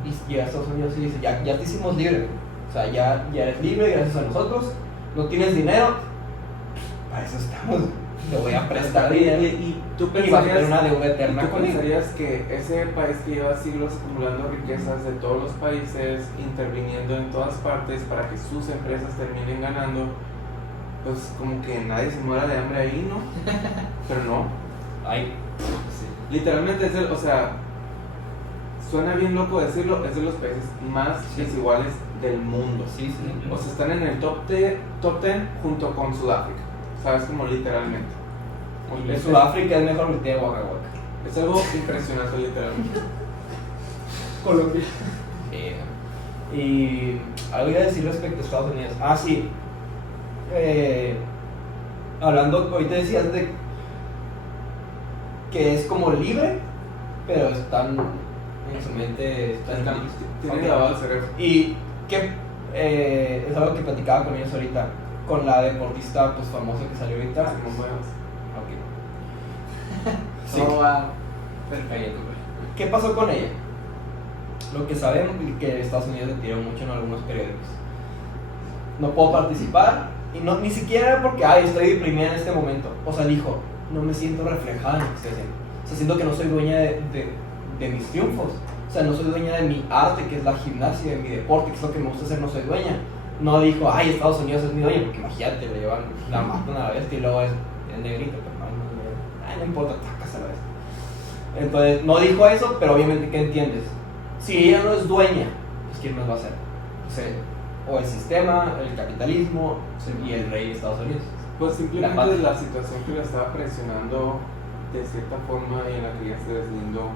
y llega a Estados Unidos y dice, ya te hicimos libre, o sea, ya eres libre gracias a nosotros, no tienes dinero, para eso estamos, te voy a prestar dinero Y tú y vas a tener pensarías, una deuda eterna ¿tú conmigo. pensarías que ese país que lleva siglos acumulando riquezas de todos los países, interviniendo en todas partes para que sus empresas terminen ganando, pues como que nadie se muera de hambre ahí, ¿no? Pero no, Ay, literalmente es o sea, suena bien loco decirlo, es de los países más desiguales del mundo. sí. O sea, están en el top 10 junto con Sudáfrica, ¿sabes? Como literalmente. Y Sudáfrica es mejor que el té de Waka Waka. Es algo impresionante, literalmente. Colombia. Y algo iba a decir respecto a Estados Unidos. Ah, sí. Hablando, ahorita decías de que es como libre, pero están en su mente. Tienen Ok. lavado el cerebro. Y que es algo que platicaba con ellos ahorita, con la deportista pues famosa que salió ahorita. Simón Biles. Ok. Sí. Todo va perfecto. ¿Qué pasó con ella? Lo que sabemos es que Estados Unidos le tiró mucho en algunos periódicos. No puedo participar y no, ni siquiera porque estoy deprimida en este momento. O sea, dijo, no me siento reflejada en lo que estoy haciendo. O sea, siento que no soy dueña de mis triunfos. O sea, no soy dueña de mi arte, que es la gimnasia, de mi deporte, que es lo que me gusta hacer, no soy dueña. No dijo, Estados Unidos es mi dueña, porque imagínate, le llevan, la matan a la bestia y luego es negrito, pero no importa, tacas a la bestia. Entonces, no dijo eso, pero obviamente, ¿qué entiendes? Si ella no es dueña, pues ¿quién más va a ser? O el sistema, el capitalismo y el rey de Estados Unidos. Pues La simplemente patria. la situación que la estaba presionando de cierta forma y en la que ella se deslindó.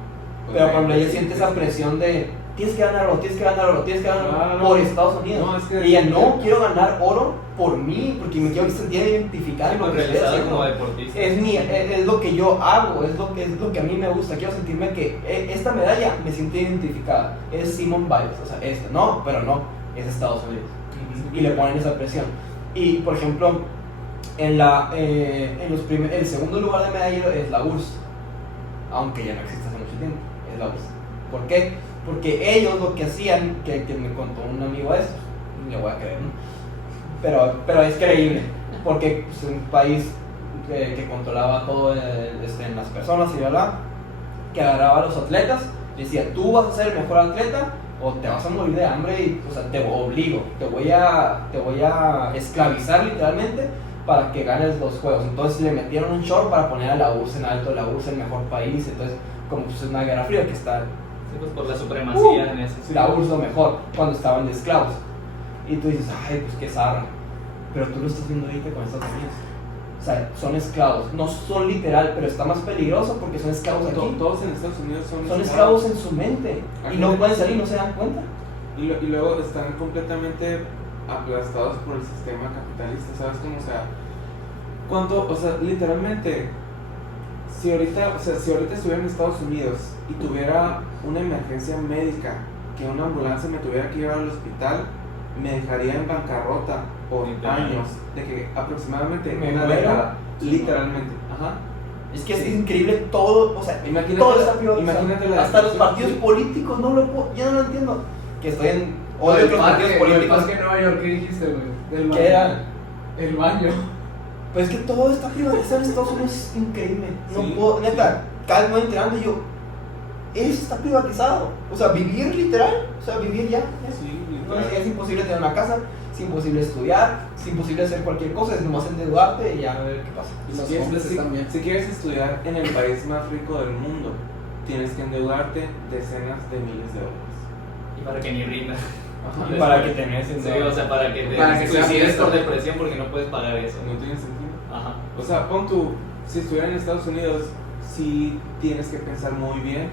pues, Pero cuando ella sí, siente sí, esa sí. presión de tienes que ganar oro, tienes que ganar oro, tienes que ganar oro Claro. por Estados Unidos. No, es que- y ella no quiero ganar oro por mí, porque me quiero sentir identificada Sí, con lo pues, que estoy realizado haciendo. como deportista. Es lo que yo hago, es lo que a mí me gusta. Quiero sentirme que esta medalla me siento identificada. Es Simone Biles, o sea, esta. No, pero no, es Estados Unidos. Y le ponen esa presión. Y por ejemplo, el segundo lugar de medallero es la URSS, aunque ya no existe hace mucho tiempo, es la URSS. ¿Por qué? Porque ellos lo que hacían, que me contó un amigo de estos, le voy a creer, ¿no? Pero es creíble, porque es un país que controlaba todo en las personas y bla, que agarraba a los atletas, decía, tú vas a ser el mejor atleta o te vas a morir de hambre y, o sea, te obligo, te voy a esclavizar literalmente para que ganes los juegos. Entonces le metieron un short para poner a la URSS en alto, la URSS el mejor país, entonces como pues es una guerra fría que está Sí, pues por la supremacía en eso. la URSS lo mejor cuando estaban de esclavos. Y tú dices, pues qué zarra. Pero tú lo estás viendo ahorita con Estados Unidos. O sea, son esclavos. No son literal, pero está más peligroso porque son esclavos aquí. Todos en Estados Unidos Son esclavos en su mente. Y no pueden salir, no se dan cuenta. Y luego están completamente aplastados por el sistema capitalista, ¿sabes cómo? O sea, ¿cuánto? O sea, literalmente, si ahorita estuviera en Estados Unidos y tuviera una emergencia médica, que una ambulancia me tuviera que llevar al hospital, me dejaría en bancarrota por años, de que aproximadamente Me una muero. década, literalmente. Ajá. Es que es increíble todo, o sea, Imagínate todo la- está privatizado. imagínate la hasta los destrucción, partidos sí. políticos no lo puedo, ya no lo entiendo. Que estoy en odio El los parque, partidos el políticos. parque de Nueva York, ¿qué dijiste, güey? Del ¿Qué baño. era? El baño. Pues es que todo está privatizado en Estados Unidos, es increíble. No Sí. puedo, neta, cada vez me voy enterando y yo, eso está privatizado. O sea, vivir literal, o sea, vivir ya. Sí, No, literal. es imposible tener una casa, es imposible estudiar, es imposible hacer cualquier cosa, es nomás endeudarte y ya a ver qué pasa. Y los Si quieres, hombres están bien. si quieres estudiar en el país más rico del mundo, tienes que endeudarte decenas de miles de dólares. Y para que ni rinda. Ajá. Y para que tenés Sí, o sea, para que te Para que sea suicides honesto. por depresión porque no puedes pagar eso. No tiene sentido. Ajá. O sea, pon tú, si estuviera en Estados Unidos, sí tienes que pensar muy bien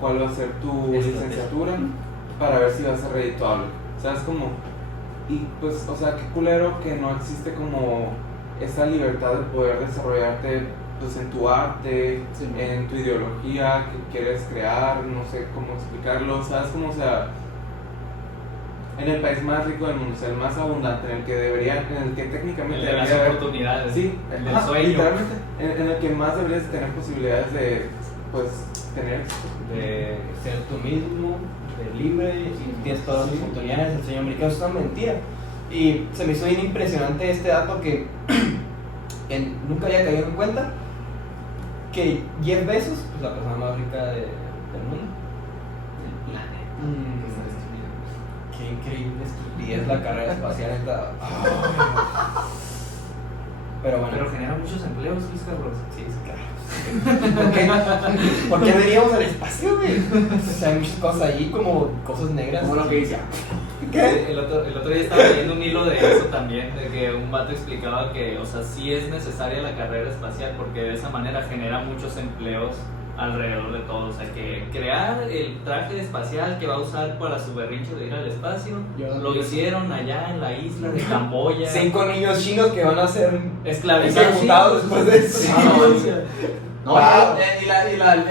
cuál va a ser tu licenciatura para ver si va a ser redituable. ¿Sabes cómo? Y pues, o sea, qué culero que no existe como esa libertad de poder desarrollarte pues en tu arte, Sí. en tu ideología que quieres crear, no sé cómo explicarlo, ¿sabes cómo? O sea, en el país más rico del mundo, o sea, el más abundante, en el que técnicamente De las debería haber. oportunidades. Sí, el ajá, del sueño. literalmente, en el que más deberías tener posibilidades de, pues, tener éxito. De ser tú mismo, de libre, y tienes todas las oportunidades. El sueño americano es una mentira. Y se me hizo bien impresionante este dato que nunca había caído en cuenta: que Jeff Bezos, pues la persona más rica del mundo. Qué increíble estupidez la carrera espacial. Pero bueno. Pero genera muchos empleos, Luis Carlos. Sí, es claro. ¿Por qué veníamos al espacio, güey? O sea, hay muchas cosas ahí, como cosas negras. Como lo que dice. ¿Qué? El otro día estaba leyendo un hilo de eso también, de que un vato explicaba que, o sea, sí es necesaria la carrera espacial porque de esa manera genera muchos empleos alrededor de todo. O sea, que crear el traje espacial que va a usar para su berrinche de ir al espacio, lo hicieron allá en la isla de Camboya. 5 niños chinos que van a ser Esclavizados. ejecutados después de eso. Sí, No, Wow.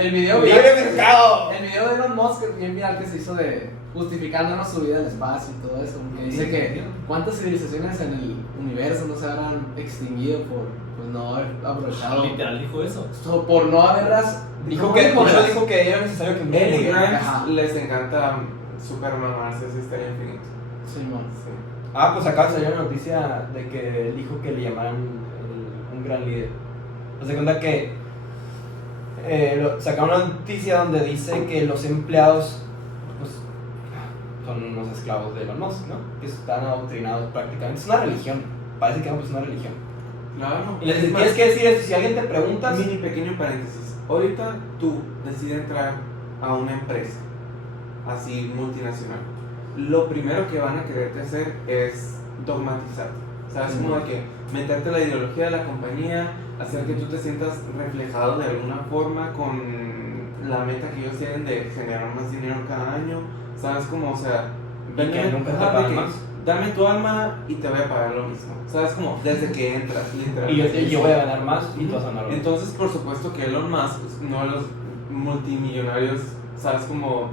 el video ¡Libre mercado! El video de Elon Musk es bien viral que se hizo de justificándonos su vida en el espacio y todo eso. Que dice que cuántas civilizaciones en el universo no se habrán extinguido por pues, no haber aprovechado. Literal dijo eso. Por no haberlas. Dijo ¿cómo que, dijo? mucho dijo que era necesario que En murieran. Ajá. Grimes les encanta super mamarse ese historia infinito. Simón. Sí. Ah, pues acaba de salir una noticia de que dijo que le llamaran un gran líder. Se cuenta que sacaron una noticia donde dice que los empleados pues, son unos esclavos de Elon Musk, ¿no? Que están adoctrinados prácticamente. Es una religión. Parece que no, pues es una religión. Claro. Y les Es más, tienes que decir esto: si alguien te pregunta, mini pequeño paréntesis. Ahorita tú decides entrar a una empresa así multinacional. Lo primero que van a quererte hacer es dogmatizarte. ¿Sabes? Como de que meterte la ideología de la compañía, hacer que tú te sientas reflejado de alguna forma con la meta que ellos tienen de generar más dinero cada año. ¿Sabes? Como, o sea, Y que nunca te ajá, de pagan que más. dame tu alma y te voy a pagar lo mismo. ¿Sabes? Como desde que entras, y literalmente. yo voy a ganar más y tú vas a ganar más. Entonces, por supuesto que Elon Musk, uno de los multimillonarios, ¿sabes? Como,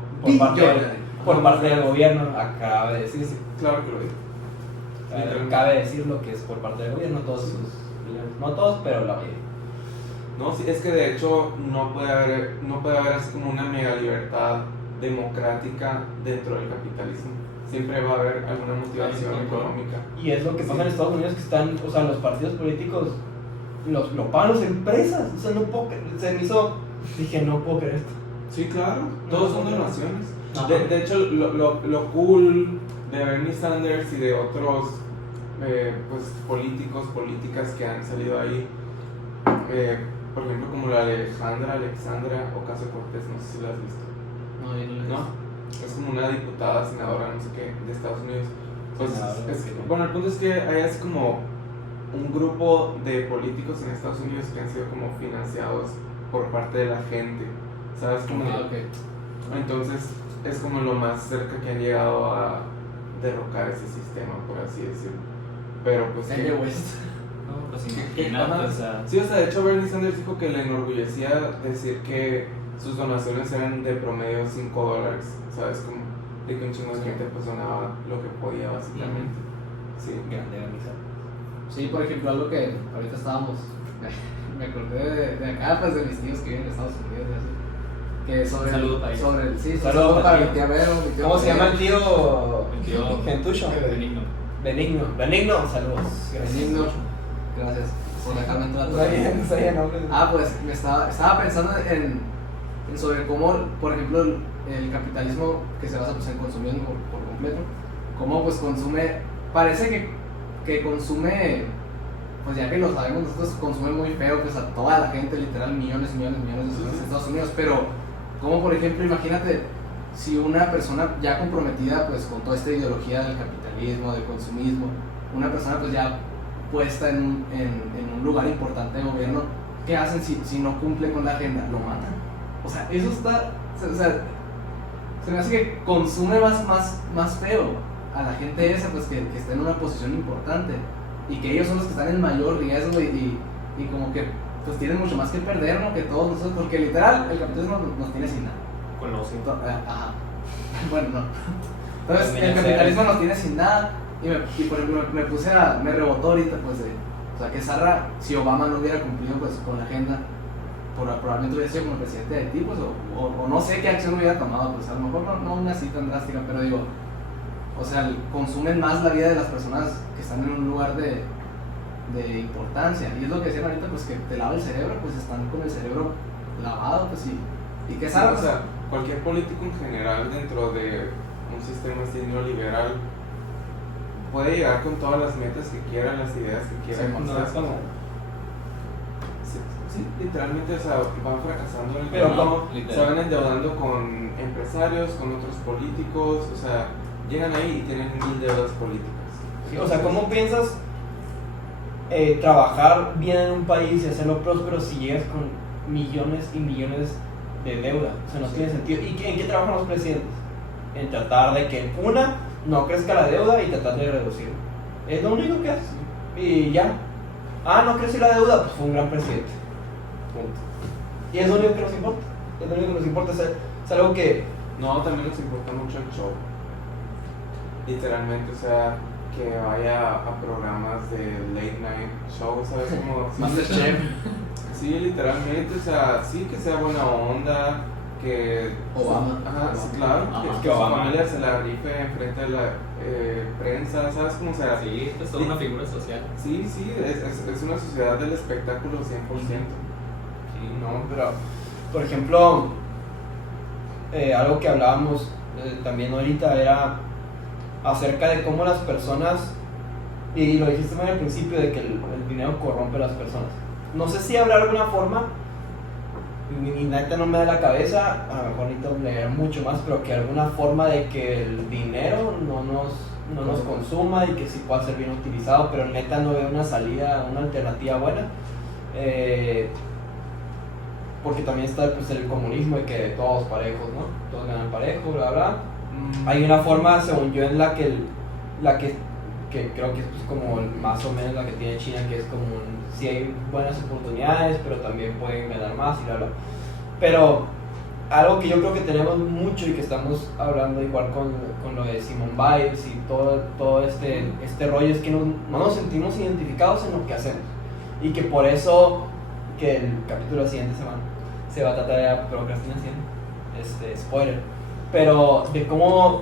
por parte del gobierno, acaba de decir. claro que lo digo. Cabe decir lo que es por parte del gobierno, no todos, pero la mayoría. No, sí, es que de hecho no puede haber así como una mega libertad democrática dentro del capitalismo. Siempre va a haber alguna motivación económica. Y es lo que pasa en Estados Unidos, que están, o sea, los partidos políticos lo pagan las empresas. O sea, no puedo se me hizo, dije, no puedo creer esto. Sí, claro, todos son donaciones. Ajá. De hecho, lo cool de Bernie Sanders y de otros pues, políticas que han salido ahí, por ejemplo, como la Alexandra Ocasio-Cortez, no sé si la has visto. ¿No? Es como una diputada, senadora, no sé qué, de Estados Unidos. Pues, bueno, el punto es que hay así como un grupo de políticos en Estados Unidos que han sido como financiados por parte de la gente, ¿sabes? Como, entonces, es como lo más cerca que han llegado a derrocar ese sistema, por así decirlo. Pero pues Kanye West. No, pues ¿Qué? imagínate, Ajá. o sea. Sí, o sea, de hecho Bernie Sanders dijo que le enorgullecía decir que sus donaciones eran de promedio $5, ¿sabes? Como de que un chingo de gente pues donaba lo que podía básicamente. Sí. Grande camisa. Sí, por ejemplo, algo que ahorita estábamos, me acordé de acá, pues de mis tíos que viven en Estados Unidos y así. Que sobre Un saludo para ellos. sí, Saludo saludo para para mi tía Vero, mi tío ¿Cómo se llama el Pedro. tío? Gentucho. Benigno. Benigno, saludos. Benigno. Gracias por dejarme entrar. Está bien, hombre. Pues estaba pensando en sobre cómo, por ejemplo, el capitalismo que se basa pues, en consumir por completo, cómo pues consume, parece que consume, pues ya que lo sabemos nosotros, consume muy feo pues a toda la gente, literal millones de personas en Estados Unidos, pero como por ejemplo, imagínate si una persona ya comprometida pues con toda esta ideología del capitalismo, del consumismo, una persona pues ya puesta en un lugar importante de gobierno, ¿qué hacen si no cumple con la agenda? Lo matan. O sea, eso está, o sea, se me hace que consume más feo a la gente esa pues que está en una posición importante y que ellos son los que están en mayor riesgo y como que pues tienen mucho más que perder, ¿no? Que todos nosotros, porque literal el capitalismo nos tiene sin nada. Con los Ajá. Bueno, no. Entonces, el capitalismo nos tiene sin nada. Y por ejemplo, me rebotó ahorita, pues, o sea, que zarra, si Obama no hubiera cumplido, pues, con la agenda, probablemente hubiera sido como presidente de Haití, pues, o no sé qué acción hubiera tomado, pues, a lo mejor no una así tan drástica, pero digo, o sea, consumen más la vida de las personas que están en un lugar de importancia. Y es lo que decían ahorita, pues, que te lava el cerebro, pues, están con el cerebro lavado, pues, y que Sí, zarra, o sea, cualquier político en general dentro de un sistema así neoliberal puede llegar con todas las metas que quiera, las ideas que quiera. Sí, no es como. Sí, literalmente, o sea, van fracasando en el Pero camino, ¿cómo? se van endeudando con empresarios, con otros políticos, o sea, llegan ahí y tienen 1000 deudas políticas. Sí, o sea, ¿cómo piensas trabajar bien en un país y hacerlo próspero si llegas con millones y millones de deuda? O sea, no tiene sentido. ¿Y en qué trabajan los presidentes? En tratar de que, una, no crezca la deuda y tratar de reducirla. Es lo único que haces. Y ya. No creció la deuda, pues fue un gran presidente. Punto. Y es lo único que nos importa. Es lo único que nos importa. Es algo que. No, también nos importa mucho el show. Literalmente, o sea, que vaya a programas de late night show, ¿sabes? Como Masterchef. Sí, literalmente, o sea, sí que sea buena onda, que Obama. Ajá, sí, claro, Ajá. que su familia se la rife enfrente de la prensa, ¿sabes? Como sea, Sí, es toda una figura social. sí, es una sociedad del espectáculo 100%. Sí, no, pero. Por ejemplo, algo que hablábamos también ahorita era acerca de cómo las personas, y lo dijiste muy al principio, de que el dinero corrompe a las personas. No sé si habrá alguna forma, ni neta no me da la cabeza, a lo mejor necesito leer mucho más, pero que alguna forma de que el dinero no nos consuma y que sí pueda ser bien utilizado, pero neta no veo una salida, una alternativa buena. Porque también está pues, el comunismo y que todos parejos, ¿no? Todos ganan parejo, bla, bla. Hay una forma, según yo, en la que creo que es pues, como más o menos la que tiene China, que es como sí hay buenas oportunidades, pero también pueden ganar más y bla, bla. Pero algo que yo creo que tenemos mucho y que estamos hablando igual con lo de Simone Biles y todo este rollo es que no nos sentimos identificados en lo que hacemos. Y que por eso, que el capítulo de la siguiente semana se va a tratar de la procrastinación, spoiler, pero de cómo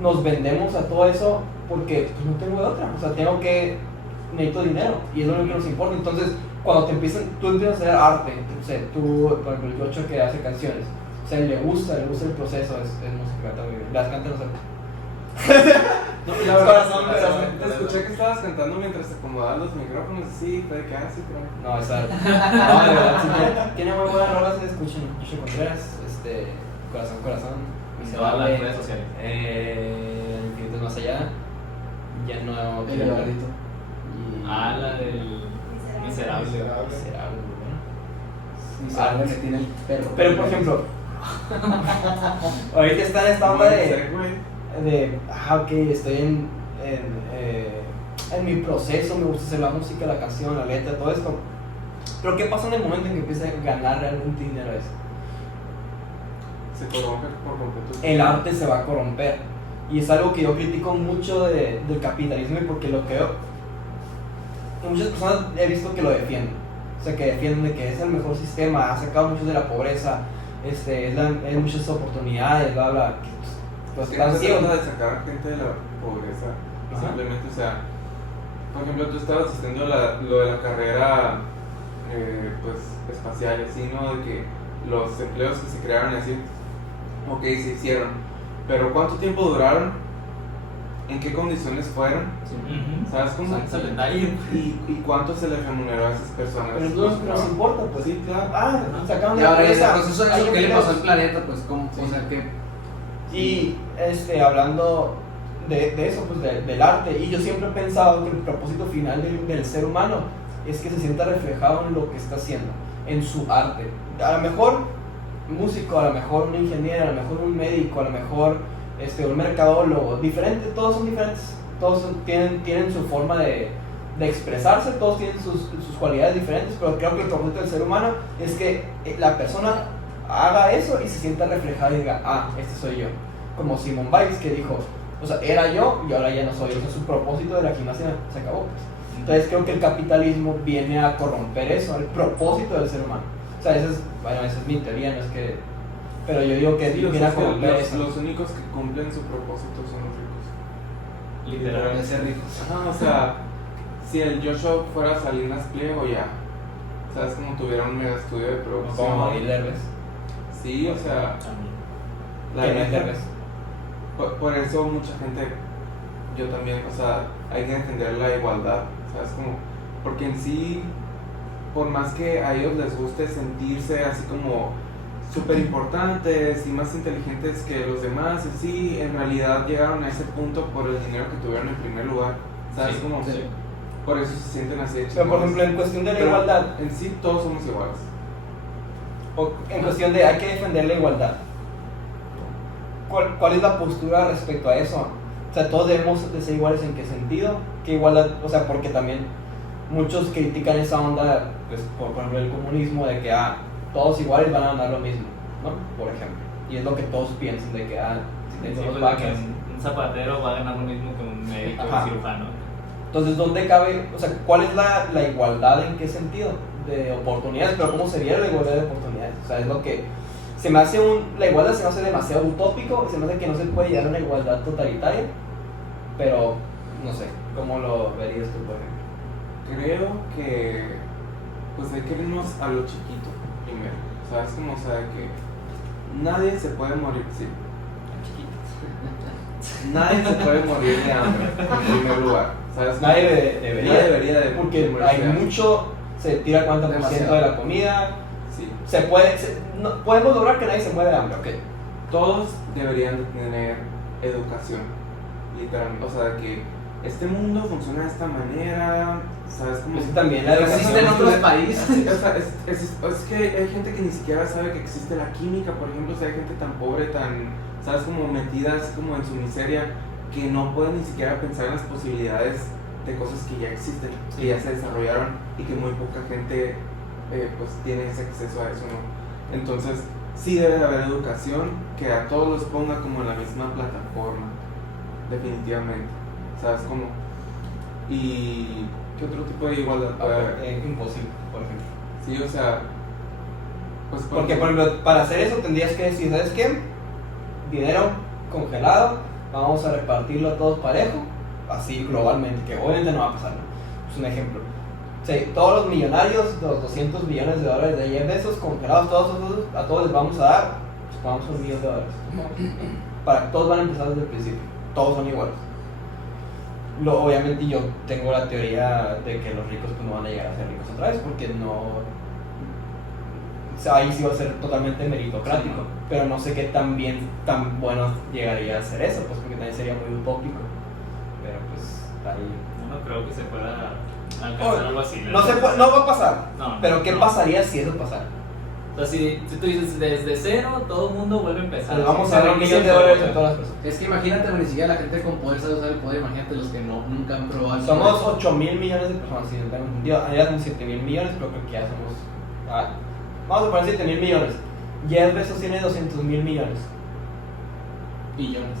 nos vendemos a todo eso porque pues, no tengo de otra, o sea, necesito dinero y es lo único que nos importa. Entonces, cuando tú empiezas a hacer arte, o sea, tú, por ejemplo, el Yocho que hace canciones, o sea, le gusta el proceso, es música también, las canta no sé. No, la verdad, Corazón. te escuché que estabas cantando mientras te acomodabas los micrófonos, sí, fue de que sí, pero... No, esa. No, de verdad, sí, tiene muy buenas rolas, escuchen Yocho Contreras, Corazón, Se va a las redes sociales. Infinitos Más Allá, ya no. El Elevadito. La del Miserable. Miserable, muy bueno. Y sabe que tiene el perro. Pero por ejemplo, Ahorita está en esta onda Puede ser, güey. ok, estoy en mi proceso, me gusta hacer la música, la canción, la letra, todo esto. Pero ¿qué pasa en el momento en que empieza a ganar realmente dinero eso? Se corrompe por completo. El arte se va a corromper. Y es algo que yo critico mucho del capitalismo, y porque lo creo. Muchas personas he visto que lo defienden. O sea, que defienden de que es el mejor sistema, ha sacado muchos de la pobreza, hay muchas oportunidades, bla, bla. Pues que están no se ciegos. trata de sacar a gente de la pobreza. Ajá. Simplemente, o sea, por ejemplo, tú estabas haciendo lo de la carrera pues espacial, así, ¿no? De que los empleos que se crearon y así, ok, se hicieron, pero ¿cuánto tiempo duraron? ¿En qué condiciones fueron? Ujú. ¿Sabes cómo? Es el detalle. ¿Y cuánto se les remuneró a esas personas? Pero no nos importa, pues. Sí, claro. Sacaron Y de la ahora ese pobreza. proceso hay eso que le empleos. pasó al planeta, pues, ¿cómo? O sea, que Y hablando de eso, pues del arte, y yo siempre he pensado que el propósito final del ser humano es que se sienta reflejado en lo que está haciendo, en su arte. A lo mejor un músico, a lo mejor un ingeniero, a lo mejor un médico, a lo mejor un mercadólogo, diferente, todos son diferentes, tienen su forma de expresarse, todos tienen sus cualidades diferentes, pero creo que el propósito del ser humano es que la persona haga eso y se sienta reflejada y diga, este soy yo. Como Simone Biles, que dijo, o sea, era yo y ahora ya no soy. O sea, su propósito de la gimnasia se acabó, pues. Entonces creo que el capitalismo viene a corromper eso, el propósito del ser humano. O sea, esa es mi teoría, no es que... Pero yo digo que Sí, o viene sea, a corromper eso. los únicos que cumplen su propósito son los ricos. Literal. de ser ricos. Ajá, o sea, si el Joshua fuera Salinas Pliego, ya. ¿Sabes? Como tuviera un mega estudio de producción. Como Marie Derbez. Sí, o sea, También. la Que no es neta, Derbez. por eso mucha gente, yo también, o sea, hay que entender la igualdad, ¿sabes? Como, porque en sí, por más que a ellos les guste sentirse así como súper importantes y más inteligentes que los demás, en sí, en realidad llegaron a ese punto por el dinero que tuvieron en primer lugar, ¿sabes? Sí, Como, sí. por eso se sienten así de Pero por chingones. ejemplo, en cuestión de la Pero igualdad, en sí todos somos iguales. o en cuestión de hay que defender la igualdad, ¿cuál es la postura respecto a eso? O sea, todos debemos de ser iguales, ¿en qué sentido? ¿Qué igualdad? O sea, porque también muchos critican esa onda, pues, por ejemplo, el comunismo, de que todos iguales van a ganar lo mismo, ¿no? Por ejemplo. Y es lo que todos piensan, de que si tengo Sí, dos pues, de que vacas. un zapatero va a ganar lo mismo que un médico o Ajá. un cirujano. Entonces, ¿dónde cabe? O sea, ¿cuál es la igualdad, en qué sentido? De oportunidades, pero ¿cómo sería la igualdad de oportunidades? O sea, es lo que se me hace la igualdad se me hace demasiado utópico, se me hace que no se puede llegar a una igualdad totalitaria, pero no sé, ¿cómo lo verías tú, por ejemplo? Creo que pues hay que irnos a lo chiquito primero, ¿sabes? Como, o sea, que nadie se puede morir, sí, nadie se puede morir de hambre en primer lugar, ¿sabes? Nadie debería, Nadie debería de porque morirse hay de hambre. mucho, se tira 40% Demasiado. de la comida, Sí. podemos lograr que nadie se muera de hambre, ok. Todos deberían de tener educación, literalmente, o sea, de que este mundo funciona de esta manera, ¿sabes? Como Pues también la existe en educación. otros países. O sea, es que hay gente que ni siquiera sabe que existe la química, por ejemplo, o sea, hay gente tan pobre, tan, ¿sabes? Como metidas como en su miseria, que no pueden ni siquiera pensar en las posibilidades de cosas que ya existen, que ya se desarrollaron y que muy poca gente pues tiene ese acceso a eso, ¿no? Entonces, sí debe de haber educación que a todos los ponga como en la misma plataforma, definitivamente, ¿sabes cómo? Y ¿qué otro tipo de igualdad puede haber? Imposible, por ejemplo. Sí, o sea, pues Porque, por ejemplo, para hacer eso tendrías que decir, ¿sabes qué? Dinero congelado, vamos a repartirlo a todos parejo, así globalmente, que obviamente no va a pasar, ¿no? Es un ejemplo. O sea, todos los millonarios, los 200 millones de dólares de Jeff Bezos congelados, a todos les vamos a dar, supongamos, $1,000,000. Todos van a empezar desde el principio, todos son iguales. Obviamente yo tengo la teoría de que los ricos pues, no van a llegar a ser ricos otra vez, porque no... O sea, ahí sí va a ser totalmente meritocrático, Sí, ¿no? pero no sé qué tan bueno llegaría a ser eso, pues porque también sería muy utópico. Pero pues ahí... No creo que se pueda alcanzar algo así. No va a pasar, No, pero ¿qué no. pasaría si eso pasara? O sea, si tú dices desde cero, todo el mundo vuelve a empezar. Pues vamos Sí, a dar sí, $1 millón sí, a todas güey. las personas. Es que imagínate, ni siquiera la gente con poder sabe usar el poder, imagínate los que nunca han probado. el Somos poder. 8.000 millones de personas, si no tengo entendido. Allá somos 7.000 millones, pero creo que ya somos. Vamos a poner 7.000 millones. Jeff Bezos tiene 200.000 millones. Billones.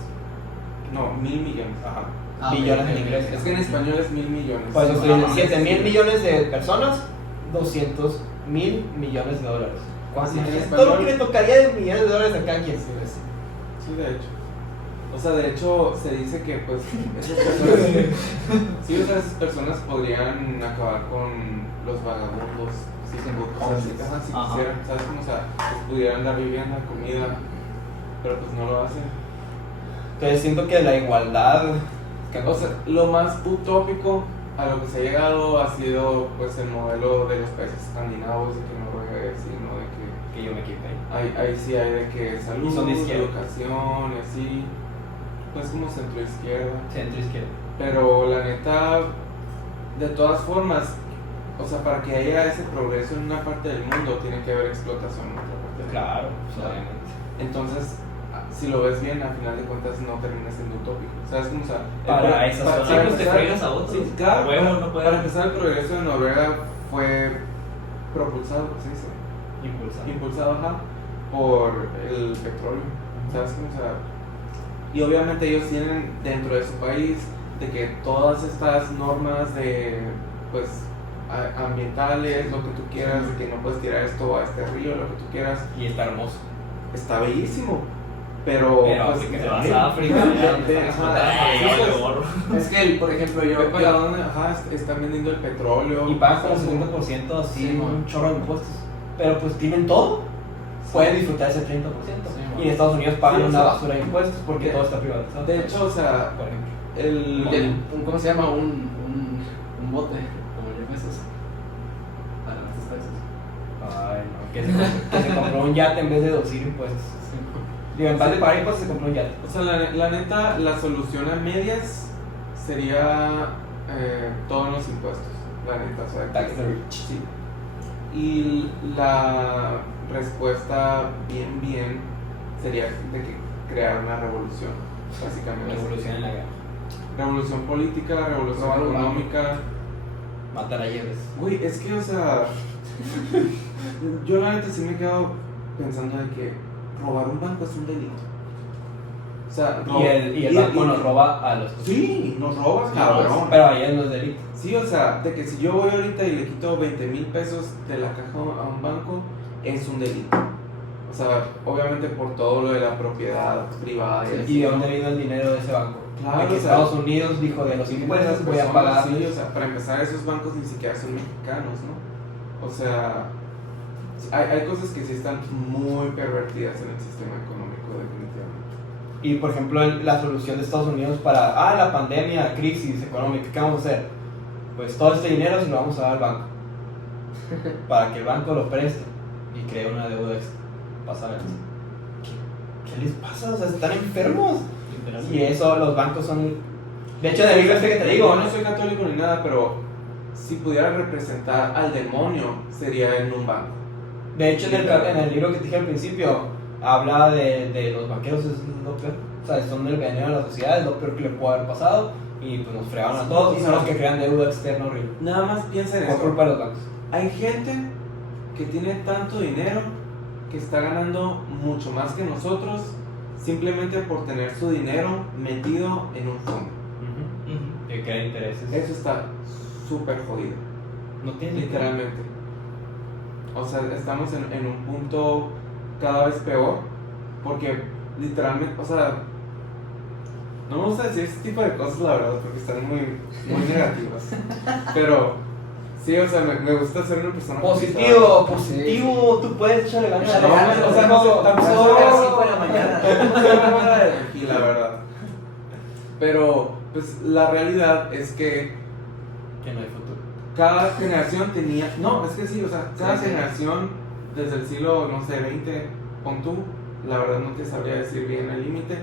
No, 1.000 millones. Ajá. Ah, Billones ok, en ok. inglés. Es que en español es 1.000 millones. Pues estoy Ah, diciendo, sí, 7.000 sí. millones de personas, 200.000 millones de dólares. Sí, en Todo lo español. que le tocaría de millones de dólares a cada quien. Sí, de hecho. O sea, de hecho, se dice que pues esas personas, sí, o sea, esas personas podrían acabar con los vagabundos, sí, si Ajá. quisieran, ¿sabes? Como, o sea, pues, pudieran dar vivienda, comida, pero pues no lo hacen. Entonces siento que la igualdad. O sea, lo más utópico a lo que se ha llegado ha sido pues el modelo de los países escandinavos, de que Noruega es así, ¿no? De Que yo me equivoqué. ahí sí hay de que salud, Y son de izquierda. educación y así, pues como centro izquierda. Centro izquierda. Pero la neta, de todas formas, o sea, para que haya ese progreso en una parte del mundo, tiene que haber explotación en otra parte del mundo. Claro, Claro. obviamente. Entonces, si lo ves bien, al final de cuentas no termina siendo utópico. ¿Sabes cómo? O sea, Para esas para- cosas. Sí, para pues te empezar- fregas a otros. Sí, claro. Huevo, no puede. Para empezar, el progreso de Noruega fue propulsado, ¿cómo se dice? Impulsado, ajá, por el petróleo. ¿Sabes cómo? O sea, y obviamente ellos tienen dentro de su país de que todas estas normas de, pues, ambientales, lo que tú quieras, de que no puedes tirar esto a este río, lo que tú quieras, Y está hermoso. está bellísimo. Pero Pero pues, que Te vas a África, ya donde están explotando. Ajá, Ay, sí, vale, pues. gorro. Es que, por ejemplo, ve yo. para dónde, ajá, están vendiendo el petróleo. Y pagan como 70% así, Sí, un man. chorro de impuestos. Pero pues tienen todo. Pueden disfrutar ese 30%. man. Y en Estados Unidos pagan Sí, o una sea, basura de impuestos porque de- todo está privatizado. De hecho, o sea, por ejemplo. el, ¿Cómo se llama? Un bote, como Jeff Bezos. Para nuestros taxes. Ay, no, que se compró un yate en vez de deducir impuestos. Digo, en vez de pagar impuestos se compró un yate. o sea, la neta, la solución a medias sería todos los impuestos, la neta, o sea, Tax que- the rich. sí. Y la respuesta bien sería de que crear una revolución, básicamente. Revolución en la guerra. Revolución política, revolución Robar un banco. económica. Matar a Jebes. Güey, es que, o sea, yo la neta sí me he quedado pensando de que robar un banco es un delito. O sea, Y el banco nos roba a los Sí, nos robas, cabrón. Pero ahí no es delito. Sí, o sea, de que si yo voy ahorita y le quito 20,000 pesos de la caja a un banco, es un delito. O sea, obviamente por todo lo de la propiedad privada y así. ¿Y de dónde vino el dinero de ese banco? Claro, de que o sea, Estados Unidos dijo de los impuestos voy a Personas, pagar. Sí, o sea, para empezar, esos bancos ni siquiera son mexicanos, ¿no? O sea, hay cosas que sí están muy pervertidas en el sistema económico, definitivamente. Y por ejemplo, la solución de Estados Unidos para la pandemia, crisis económica, ¿qué vamos a hacer? Pues todo este dinero se lo vamos a dar al banco. Para que el banco lo preste y cree una deuda extra. Pásame. ¿Qué les pasa? O sea, están enfermos. Y eso, los bancos son. De hecho, de libro este que te digo. Yo no soy católico ni nada, pero si pudiera representar al demonio, sería en un banco. De hecho, en el libro que te dije al principio, habla de los banqueros, es lo peor. O sea, son el veneno de la sociedad, es lo peor que le puede haber pasado. Y pues nos fregaron a todos y son los que crean deuda externa horrible. Nada más piensa en Por esto. culpa de los bancos. Hay gente que tiene tanto dinero que está ganando mucho más que nosotros simplemente por tener su dinero metido en un fondo. Que crea intereses. Eso está súper jodido, No tiene literalmente. O sea, estamos en un punto cada vez peor porque literalmente, o sea, no me gusta decir este tipo de cosas, la verdad, porque están muy negativas. Pero sí, o sea, me gusta ser una persona Positivo, positivo, tú puedes echarle ganas. Échale ganas, o sea, tampoco- tampoco. tampoco a las 5 de la mañana. Y la verdad. Pero, pues, la realidad es que Que no hay futuro. cada generación tenía. No, es que sí, o sea, cada Sí, sí. generación desde el siglo, no sé, 20, pon tú, la verdad no te sabría decir bien el límite,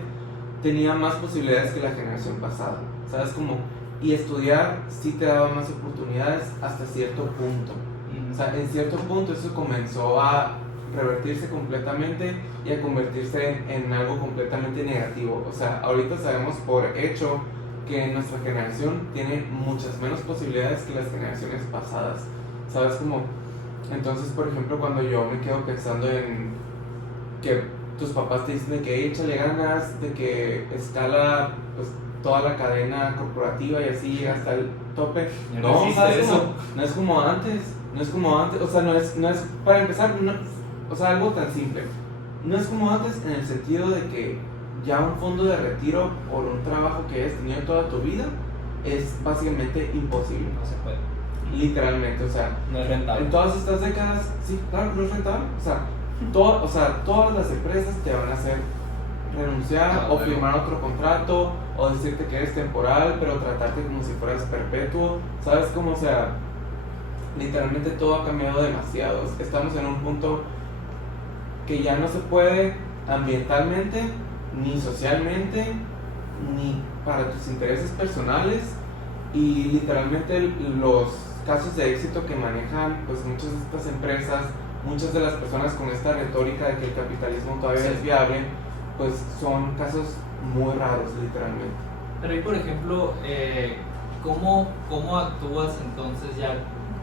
tenía más posibilidades que la generación pasada. ¿Sabes cómo? Y estudiar sí te daba más oportunidades hasta cierto punto. O sea, en cierto punto eso comenzó a revertirse completamente y a convertirse en algo completamente negativo. O sea, ahorita sabemos por hecho que nuestra generación tiene muchas menos posibilidades que las generaciones pasadas, ¿sabes? Como, entonces, por ejemplo, cuando yo me quedo pensando en que tus papás te dicen de que échale ganas, de que escala pues toda la cadena corporativa y así llega hasta el tope. Ya No, existe ¿sabes? eso. No es como antes, o sea, no es para empezar, o sea, algo tan simple. No es como antes en el sentido de que ya un fondo de retiro por un trabajo que hayas tenido toda tu vida es básicamente imposible. No se puede. Literalmente, o sea, No es rentable. en todas estas décadas, sí, claro, no es rentable. O sea, todas las empresas te van a hacer renunciar o firmar otro contrato o decirte que eres temporal, pero tratarte como si fueras perpetuo. ¿Sabes cómo? O sea, literalmente todo ha cambiado demasiado. Estamos en un punto que ya no se puede ambientalmente, ni socialmente, ni para tus intereses personales. Y literalmente los casos de éxito que manejan pues muchas de estas empresas, muchas de las personas con esta retórica de que el capitalismo todavía es viable, pues son casos muy raros, literalmente. Pero ahí, por ejemplo, ¿cómo actúas entonces ya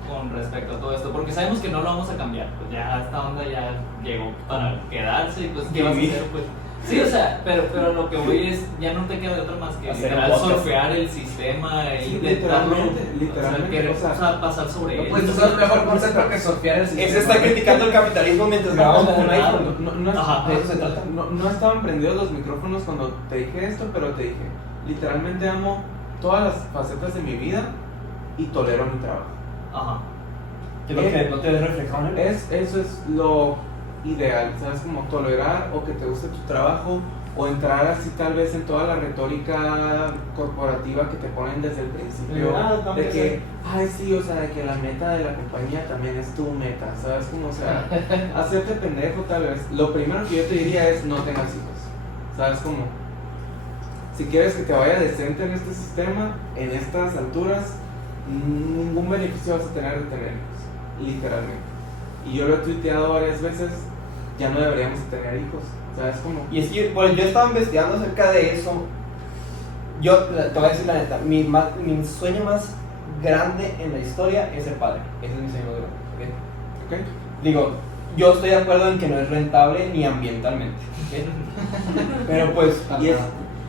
con respecto a todo esto? Porque sabemos que no lo vamos a cambiar, pues ya esta onda ya llegó para quedarse y pues ¿qué vas a hacer? Pues, sí, o sea, pero lo que voy es, ya no te queda de otra más que Hacer literal un podcast. surfear el sistema e Sí, intentarlo, literalmente, o sea, pasar sobre él. Pues tú sabes mejor concepto que surfear el sistema. Ese está criticando el capitalismo mientras grabamos con un iPhone. Ajá. De eso se trata. No estaban prendidos los micrófonos cuando te dije esto, pero te dije, literalmente amo todas las facetas de mi vida y tolero mi trabajo. Ajá. Que lo que no te ves reflejado en él. Eso es lo ideal, ¿sabes? Como tolerar o que te guste tu trabajo o entrar así tal vez en toda la retórica corporativa que te ponen desde el principio de que, ay sí, o sea, de que la meta de la compañía también es tu meta, ¿sabes? Como, o sea, hacerte pendejo tal vez. Lo primero que yo te diría es no tengas hijos, ¿sabes? Como, si quieres que te vaya decente en este sistema, en estas alturas, ningún beneficio vas a tener de tener hijos, literalmente. Y yo lo he tuiteado varias veces, ya no deberíamos tener hijos, ¿sabes cómo? Y es que, bueno, yo estaba investigando acerca de eso. Yo te voy a decir la neta, mi sueño más grande en la historia es ser padre. Ese es mi sueño más grande. ¿Okay? Digo, yo estoy de acuerdo en que no es rentable ni ambientalmente. ¿Okay? Pero pues,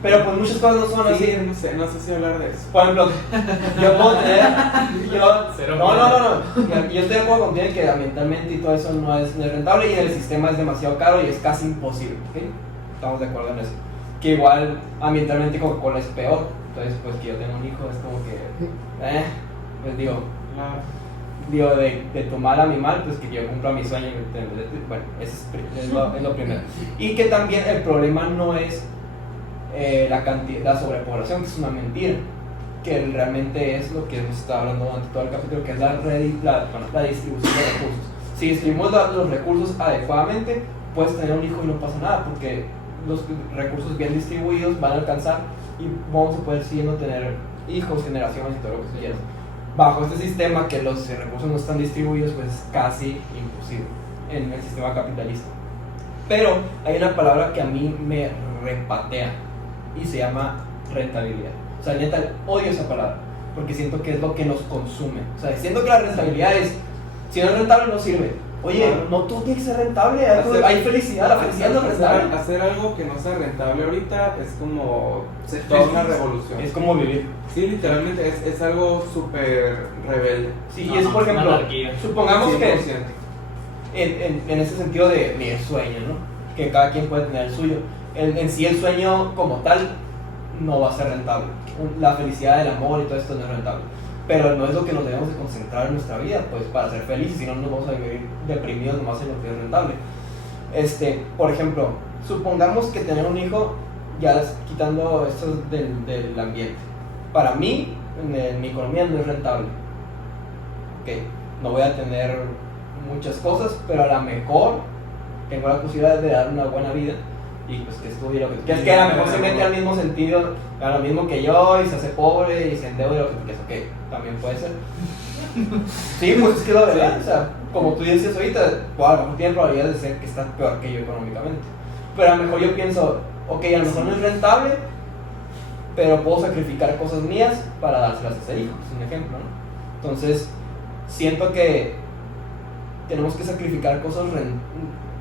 pero pues muchas cosas no son así. Sí, no sé si hablar de eso. Por ejemplo, yo puedo tener. Cero No. Yo estoy de acuerdo contigo en que ambientalmente y todo eso no es rentable y el sistema es demasiado caro y es casi imposible. ¿Okay? Estamos de acuerdo en eso. Que igual ambientalmente Coca-Cola es peor. Entonces, pues que yo tenga un hijo es como que. Pues digo, de tu mal a mi mal, pues que yo cumpla mi sueño. Bueno, eso es lo primero. Y que también el problema no es la sobrepoblación, que es una mentira, que realmente es lo que hemos estado hablando durante todo el capítulo, que es la distribución de recursos. Si distribuimos los recursos adecuadamente, puedes tener un hijo y no pasa nada, porque los recursos bien distribuidos van a alcanzar y vamos a poder siguiendo tener hijos, generaciones y todo lo que tú quieras. Bajo este sistema que los recursos no están distribuidos, pues es casi imposible en el sistema capitalista. Pero hay una palabra que a mí me repatea y se llama rentabilidad. O sea, neta, odio esa palabra porque siento que es lo que nos consume. O sea, siento que la rentabilidad es, si no es rentable no sirve. Oye, no todo tiene que ser rentable, hay felicidad, la felicidad no es rentable. Hacer algo que no sea rentable ahorita es como toda una revolución. Es como vivir. Sí, literalmente es algo súper rebelde. Sí, y es por ejemplo, anarquía. supongamos 100%. que en ese sentido de sueño, ¿no? Que cada quien puede tener el suyo. En sí el sueño como tal no va a ser rentable. La felicidad del amor y todo esto no es rentable. Pero no es lo que nos debemos de concentrar en nuestra vida, pues para ser felices, si no nos vamos a vivir deprimidos nomás en lo que es rentable. Por ejemplo, supongamos que tener un hijo, ya quitando esto del ambiente. Para mí, en mi economía no es rentable. Okay, no voy a tener muchas cosas, pero a lo mejor tengo la posibilidad de dar una buena vida y pues que estudie lo que es que a lo mejor se mete al mismo sentido, a lo mismo que yo y se hace pobre y se endeuda y lo que tú quieras, ok, también puede ser. Sí, pues es que la verdad, o sea, como tú dices ahorita, pues a lo mejor tiene probabilidad de ser que estás peor que yo económicamente. Pero a lo mejor yo pienso, ok, a lo mejor no es rentable, pero puedo sacrificar cosas mías para dárselas a ese hijo, es un ejemplo, ¿no? Entonces, siento que tenemos que sacrificar cosas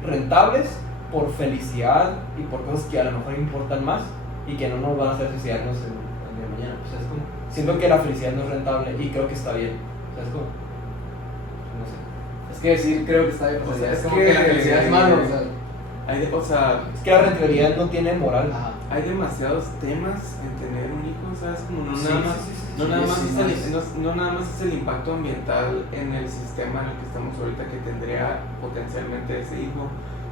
rentables por felicidad y por cosas que a lo mejor importan más y que no nos van a hacer suicidarnos el día de mañana. O sea, es como, siento que la felicidad no es rentable y creo que está bien. O sea, es como, no sé. Es que decir, creo que está bien, O sea, es es como que- que la felicidad es malo, O sea, Es que la rentabilidad no tiene moral. Ajá. hay demasiados temas en tener un hijo, ¿sabes? Como no Sí, nada más, sí, sí, sí, no, sí, nada más sí, es no nada más es el impacto ambiental en el sistema en el que estamos ahorita que tendría potencialmente ese hijo,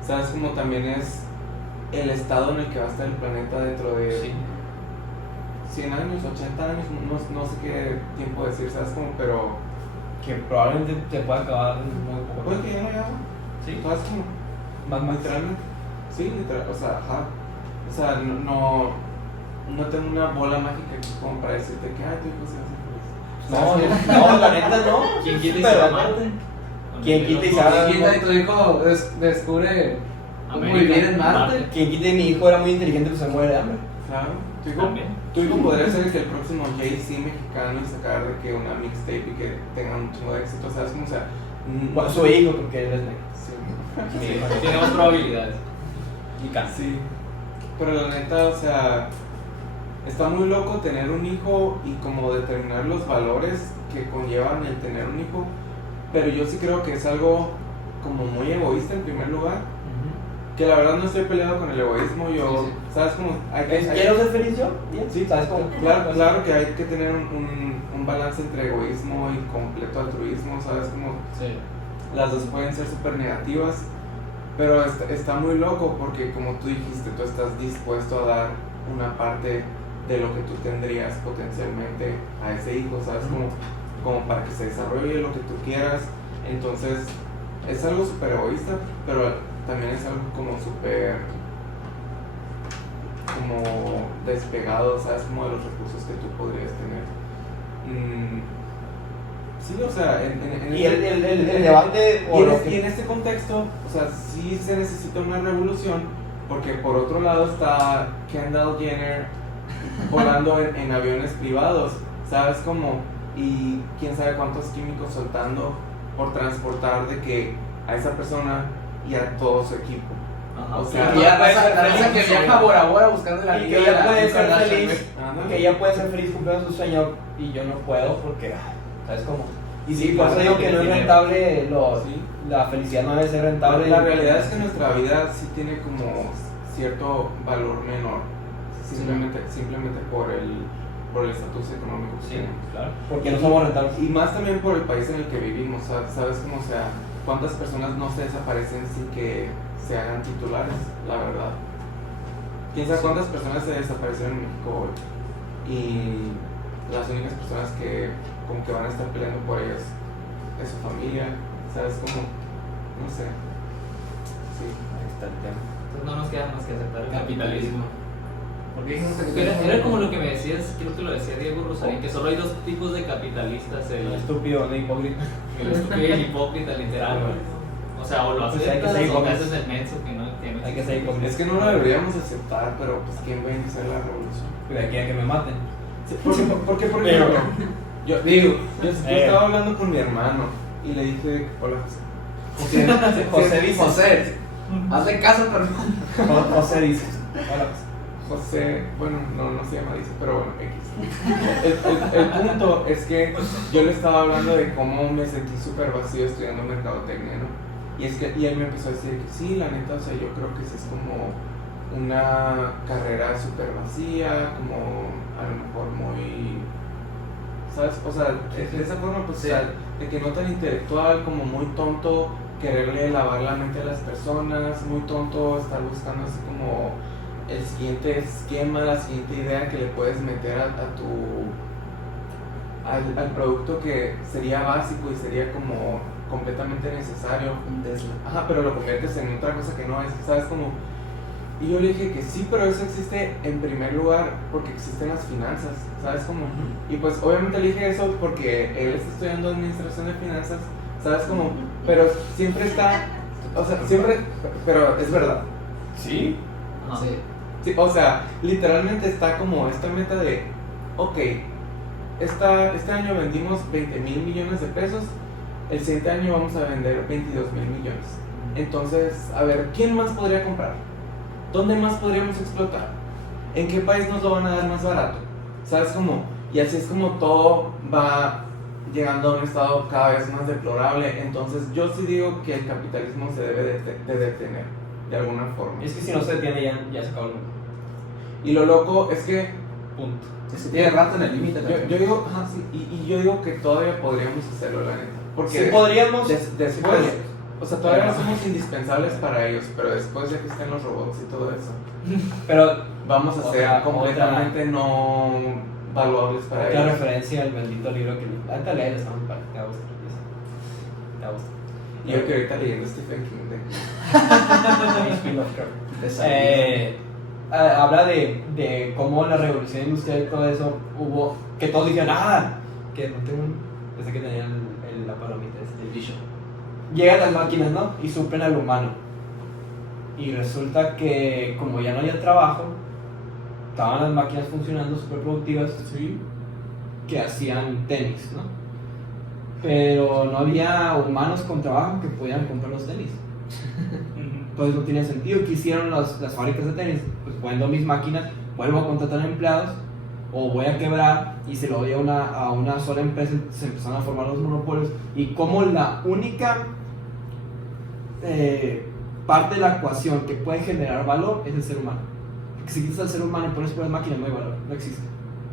¿sabes? Como también es el estado en el que va a estar el planeta dentro de Sí. 100 años, 80 años, no sé qué tiempo decir, ¿sabes? Como, pero Que probablemente se pueda acabar en muy poco puede tiempo. que ya no haya agua, Sí, ¿sabes? Como, más. literalmente, sí, literal, o sea, ajá. O sea, no tengo una bola mágica aquí como para decirte que, ay, tu hijo se va a hacer feliz. No, la neta no. ¿Quién quita y Pero se va a no. Marte? ¿Quién quita y se va a- Y quita y tu hijo descubre cómo América, vivir en Marte. Quien quite mi hijo era muy inteligente, pues se muere de hambre. Claro, También. tu hijo podría ser que el próximo Jay-Z mexicano y sacar de que una mixtape y que tenga un chingo de éxito, ¿sabes? Como, o sea, Bueno, su hijo, porque él es negro. Sí, Sí, Tenemos probabilidades. y cáncer. sí, pero la neta, o sea, está muy loco tener un hijo y como determinar los valores que conllevan el tener un hijo, pero yo sí creo que es algo como muy egoísta en primer lugar, que la verdad no estoy peleado con el egoísmo, yo, Sí, sí. ¿sabes? Como, hay- ¿Quiero ser feliz yo? Bien. Sí, ¿Sabes cómo? claro que hay que tener un balance entre egoísmo y completo altruismo, ¿sabes? Como Sí. las dos pueden ser súper negativas, pero está muy loco porque como tú dijiste, tú estás dispuesto a dar una parte de lo que tú tendrías potencialmente a ese hijo, ¿sabes? Como para que se desarrolle lo que tú quieras. Entonces es algo súper egoísta, pero también es algo como súper como despegado, ¿sabes? Como de los recursos que tú podrías tener. Sí, o sea, en Y el debate o lo y en este contexto, o sea, sí se necesita una revolución, porque por otro lado está Kendall Jenner volando en aviones privados, ¿sabes cómo? Y quién sabe cuántos químicos soltando por transportar de que a esa persona y a todo su equipo. Ajá. O sea, Y ya puede pasa ser la raza feliz, que viaja a Bora Bora buscando la y niña que de ella la puede Kim ser Kardashian, feliz, güey. ándale. que ella puede ser feliz cumpliendo su sueño y yo no puedo porque, ¿sabes cómo? Y sí, por eso claro, digo que no es dinero. rentable, Sí. la felicidad no debe ser rentable. La realidad es que nuestra vida sí tiene como cierto valor menor, simplemente por el estatus económico que Sí, tenemos. claro, porque no somos rentables. Y más también por el país en el que vivimos, ¿sabes cómo? O sea, cuántas personas no se desaparecen sin que se hagan titulares, la verdad. Quién sabe cuántas personas se desaparecieron en México hoy. Y las únicas personas que como que van a estar peleando por ellas es su familia, ¿sabes cómo? No sé. Sí. Ahí está el tema. Entonces no nos queda más que aceptar el capitalismo. Porque dijimos que Era como lo que me decías, creo que lo decía Diego Rosarín, que solo hay dos tipos de capitalistas, El el estúpido, no hipócrita. estúpido y el hipócrita, literal. O sea, o lo Pues hay que aceptas ser o te hipócritas. haces el menso que no Hay que ser hipócrita. Es que no lo deberíamos aceptar, pero pues ¿quién va a iniciar la revolución? De aquí a que me maten. Sí, porque por Pero- ejemplo, yo Digo, estaba hablando con mi hermano y le dije, hola José. José dice. José, hazle caso a tu hermano. José dice. Hola, José, bueno, no se llama dice, pero bueno, X. El punto es que yo le estaba hablando de cómo me sentí súper vacío estudiando mercadotecnia, ¿no? Y él me empezó a decir que sí, la neta, o sea, yo creo que sí es como una carrera súper vacía, como a lo mejor muy, ¿sabes? O sea, de esa forma, pues, Sí. o sea, de que no tan intelectual, como muy tonto, quererle lavar la mente a las personas, muy tonto, estar buscando así como el siguiente esquema, la siguiente idea que le puedes meter al producto que sería básico y sería como completamente necesario. Un Tesla. Ajá, pero lo conviertes en otra cosa que no es, ¿sabes? Como, Y yo le dije que sí, pero eso existe en primer lugar porque existen las finanzas, ¿sabes cómo? Y pues obviamente le dije eso porque él está estudiando administración de finanzas, ¿sabes cómo? Pero siempre está, o sea, siempre, pero es verdad. ¿Sí? Ajá. Sí. Sí, o sea, literalmente está como esta meta de, ok, este año vendimos 20,000 millones de pesos, el siguiente año vamos a vender 22,000 millones. Entonces, a ver, ¿quién más podría comprar? ¿Dónde más podríamos explotar? ¿En qué país nos lo van a dar más barato? ¿Sabes cómo? Y así es como todo va llegando a un estado cada vez más deplorable. Entonces, yo sí digo que el capitalismo se debe de detener de alguna forma. Es que si no se detiene ya se acabó el mundo. Y lo loco es que Punto. Es que tiene rato en el límite también. yo digo, ajá, sí, y yo digo que todavía podríamos hacerlo, la neta. Porque Sí podríamos. después, o sea, todavía no somos indispensables para ellos, pero después de que estén los robots y todo eso, Pero vamos a ser Otra- completamente no valuables para otra ellos. referencia al bendito libro que ahorita leer está muy padre. Te va a gustar. Te va a gustar. Y yo que ahorita leyendo Stephen King de... H.P. Lovecraft. Desayuno. Habla de cómo en la revolución industrial y todo eso hubo que todos dijeron que no tengo desde que tenían la palomita el bicho, llegan las máquinas, ¿no? Y suplen al humano, y resulta que como ya no había trabajo, estaban las máquinas funcionando súper productivas, Sí. que hacían tenis, ¿no? Pero no había humanos con trabajo que pudieran comprar los tenis. Entonces no tenía sentido. ¿Qué hicieron las fábricas de tenis? Pues vendo mis máquinas, vuelvo a contratar empleados, o voy a quebrar y se lo doy a una sola empresa. Se empezaron a formar los monopolios, y como la única parte de la ecuación que puede generar valor es el ser humano. Porque si quitas al ser humano y pones por las máquinas, no hay valor, no existe.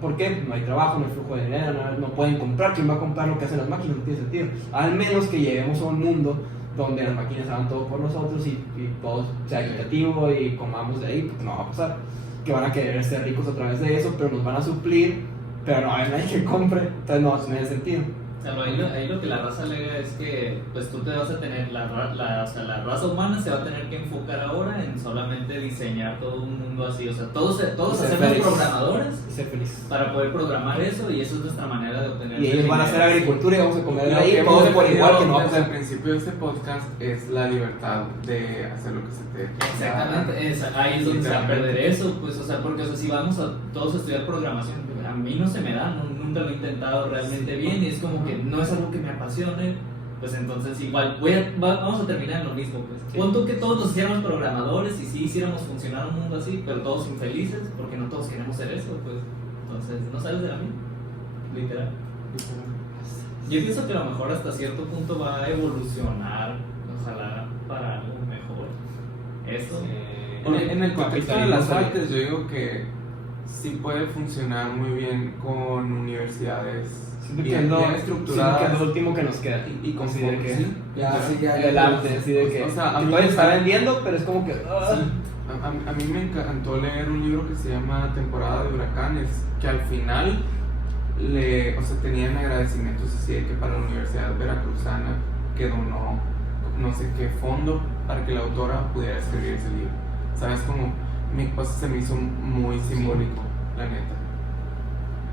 ¿Por qué? No hay trabajo, no hay flujo de dinero, no pueden comprar. ¿Quién va a comprar lo que hacen las máquinas? No tiene sentido. Al menos que lleguemos a un mundo donde las máquinas hagan todo por nosotros y todo sea equitativo y comamos de ahí, porque no va a pasar. Que van a querer ser ricos a través de eso, pero nos van a suplir, pero no hay nadie que compre, entonces no tiene sentido. O sea, ahí lo que la raza alega es que pues tú te vas a tener, o sea, la raza humana se va a tener que enfocar ahora en solamente diseñar todo un mundo así. O sea, todos Ser hacemos felices. programadores Y ser felices. para poder programar eso, y eso es nuestra manera de obtener Y ellos van a hacer dinero. agricultura y vamos a comer de Lo ahí, que todos hemos por igual, que no va a desde el pasar. principio de este podcast es la libertad de hacer lo que se te dé. Exactamente, ahí es donde se va a perder eso, pues, o sea, porque o sea, si vamos a todos a estudiar programación, a mí no se me da, nunca lo he intentado realmente bien, y es como que no es algo que me apasione, pues entonces igual vamos a terminar en lo mismo, pues. Sí. Pon tú que todos nos hiciéramos programadores y sí hiciéramos funcionar un mundo así, pero todos infelices, porque no todos queremos ser eso, pues. Entonces, no sales de la misma, literal. Yo pienso que a lo mejor hasta cierto punto va a evolucionar, ojalá para algo mejor. Esto. En el contexto de capitalismo las sale. artes, yo digo que sí puede funcionar muy bien con universidades Siento que bien, es lo, bien siento estructuradas que es lo último que nos queda. y con Así de que- sí, Ya, literal. sí, ya. El arte, así de que O sea, a que mí todavía me se está encanta- vendiendo, pero es como que A mí me encantó leer un libro que se llama Temporada de Huracanes, que al final o sea, tenían agradecimientos así de que para la Universidad Veracruzana que donó no sé qué fondo para que la autora pudiera escribir ese libro. ¿Sabes? Como se me hizo muy simbólico, la neta.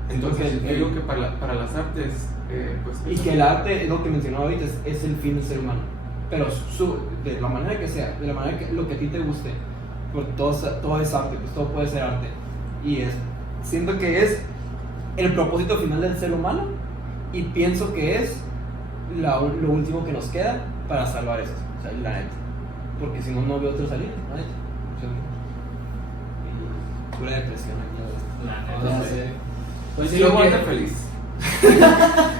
Entonces, yo digo que para las artes, pues... y que el arte, es lo que mencionaba ahorita, es el fin del ser humano. Pero de la manera que sea, de la manera que lo que a ti te guste, porque todo es arte, pues todo puede ser arte. Y siento que es el propósito final del ser humano, y pienso que es lo último que nos queda para salvar esto, o sea, la neta. Porque si no, no veo otra salida, la neta. O sea, y pura depresión aquí. La neta, sí. Pues sí, yo lo voy que- a estar feliz.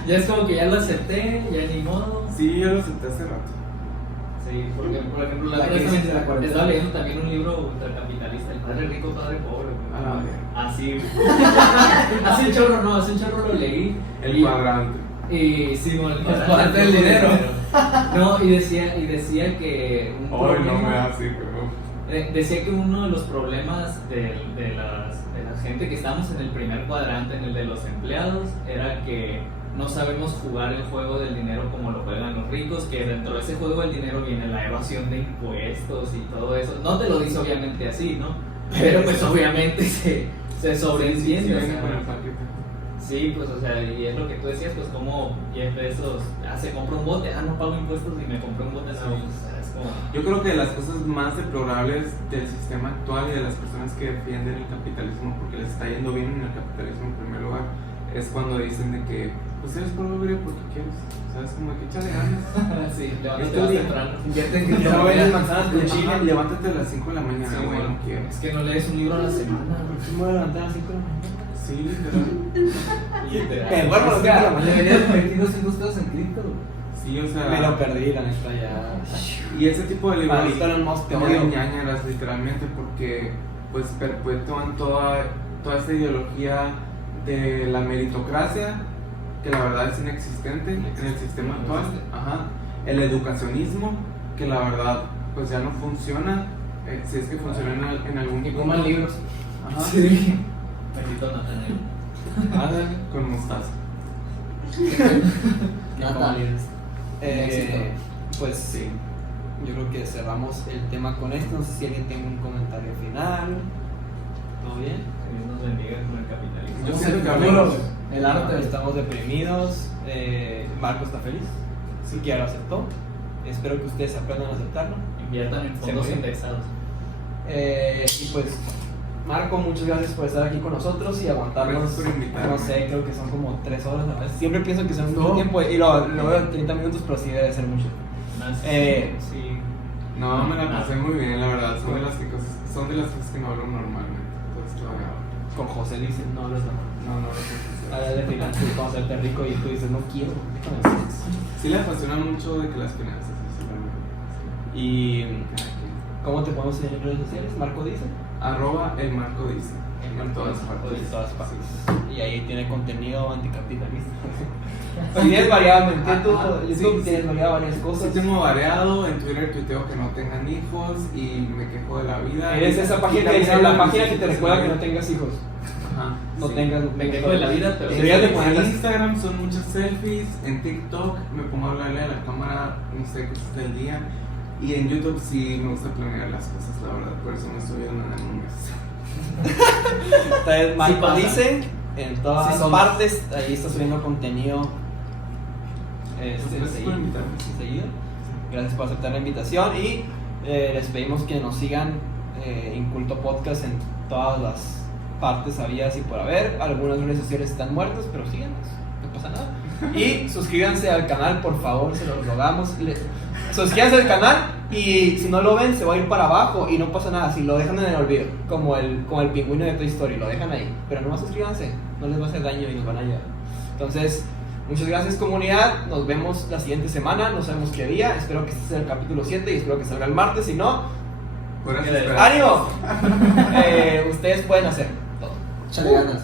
Ya es como que ya lo acepté, ya ni modo. Sí, yo lo acepté hace rato. Sí, porque por ejemplo La la otra vez crisis de la cuarentena. estaba leyendo también un libro ultracapitalista, El Padre Rico, Padre Pobre. Así. Hace un chorro lo leí. El y, cuadrante. Y sí, bueno, el cuadrante del dinero. No, y decía que un Hoy no problema- me da así, pero... decía que uno de los problemas de la gente que estamos en el primer cuadrante, en el de los empleados, era que no sabemos jugar el juego del dinero como lo juegan los ricos, que dentro de ese juego del dinero viene la evasión de impuestos y todo eso. No te lo dice obviamente así, ¿no? Pero pues obviamente se sobreentiende. Sí, o sea, con el paquete. sí, pues o sea, y es lo que tú decías, pues como Jeff Bezos, se compra un bote, no pago impuestos y me compré un bote nuevo. O sea, es como... Yo creo que de las cosas más deplorables del sistema actual y de las personas que defienden el capitalismo porque les está yendo bien en el capitalismo en primer lugar es cuando dicen de que pues eres pobre porque quieres, ¿sabes? Como que échale ganas. sí, Este levántate día. temprano. Invierte en Que no vendes manzanas con chile. Ajá, levántate a las 5 de la mañana, Sí, güey, güey. no quiero. Es que no lees un libro a la semana, ¿Por qué me voy a levantar a las 5 de la mañana? Sí, literal. literal. Me duermo a las 5 de la mañana. Deberías invertir 200 pesos en cripto. Sí, o sea. Me lo perdí, la neta, ya. Y ese tipo de libros Maldito Elon Musk, te te odio. ñañaras literalmente porque pues perpetúan toda esta ideología de la meritocracia que la verdad es inexistente en el sistema actual. Ajá. El educacionismo que la verdad pues ya no funciona, si es que funciona en algún Y punto. coman libros. Ajá. Sí. Bendito Nathaniel. Con mostaza. Nada. Pues sí, yo creo que cerramos el tema con esto. No sé si alguien tiene un comentario final. ¿Todo bien? Que Dios nos bendiga con el capitalismo. Yo siento que hablamos. hablamos. El arte. Estamos deprimidos. Marco está feliz. Sí que ya lo aceptó. Espero que ustedes aprendan a aceptarlo. Inviertan en fondos Sí. indexados. Y pues, Marco, muchas gracias por estar aquí con nosotros y aguantarnos. Gracias por invitarme. No sé, creo que son como 3 horas a veces. Siempre pienso que son mucho tiempo y lo veo en 30 minutos, pero sí debe ser mucho. Sí. No, me la pasé muy bien, la verdad. Son de las cosas que no hablo normalmente. Entonces, todavía. Con José dicen, no hablas normal. No, Hablas de finanzas, cómo hacerte rico y tú dices, no quiero. sí le apasiona mucho de que las finanzas, sí, realmente. ¿Y cómo te podemos seguir en redes sociales? Marco dice. @ el Marco dice. En todas partes. En todas partes. Y ahí tiene contenido anticapitalista. Tienes variadamente, YouTube tienes variado varias Sí, cosas. tengo variado, en Twitter tuiteo que no tengan hijos y me quejo de la vida. Eres esa página que dice, la página que te recuerda que no tengas hijos. Ajá, No sí. tengas. Me quejo de la vida, pero Deberías de En ponerlas. Instagram son muchas selfies, en TikTok me pongo a hablarle a la cámara, no sé, cosas del día. Y en YouTube sí me gusta planear las cosas, la verdad, por eso no estoy viendo nada en un mes. Entonces, Marco pasa. dice en todas Sí, somos. partes, ahí está subiendo contenido. Gracias por invitarme. Seguido. Gracias por aceptar la invitación y les pedimos que nos sigan Inculto Podcast en todas las partes habidas y por haber. Algunas redes sociales están muertas, pero síganos, no pasa nada. Y suscríbanse al canal, por favor, se los rogamos. Suscríbanse al canal y si no lo ven se va a ir para abajo y no pasa nada, si lo dejan en el olvido, como el pingüino de Toy Story, lo dejan ahí. Pero nomás suscríbanse, no les va a hacer daño y nos van a ayudar. Entonces, muchas gracias comunidad, nos vemos la siguiente semana, no sabemos qué día, espero que este sea el capítulo 7 y espero que salga el martes, si no, Gracias. ¡ánimo! Ustedes pueden hacer todo. Échale ganas.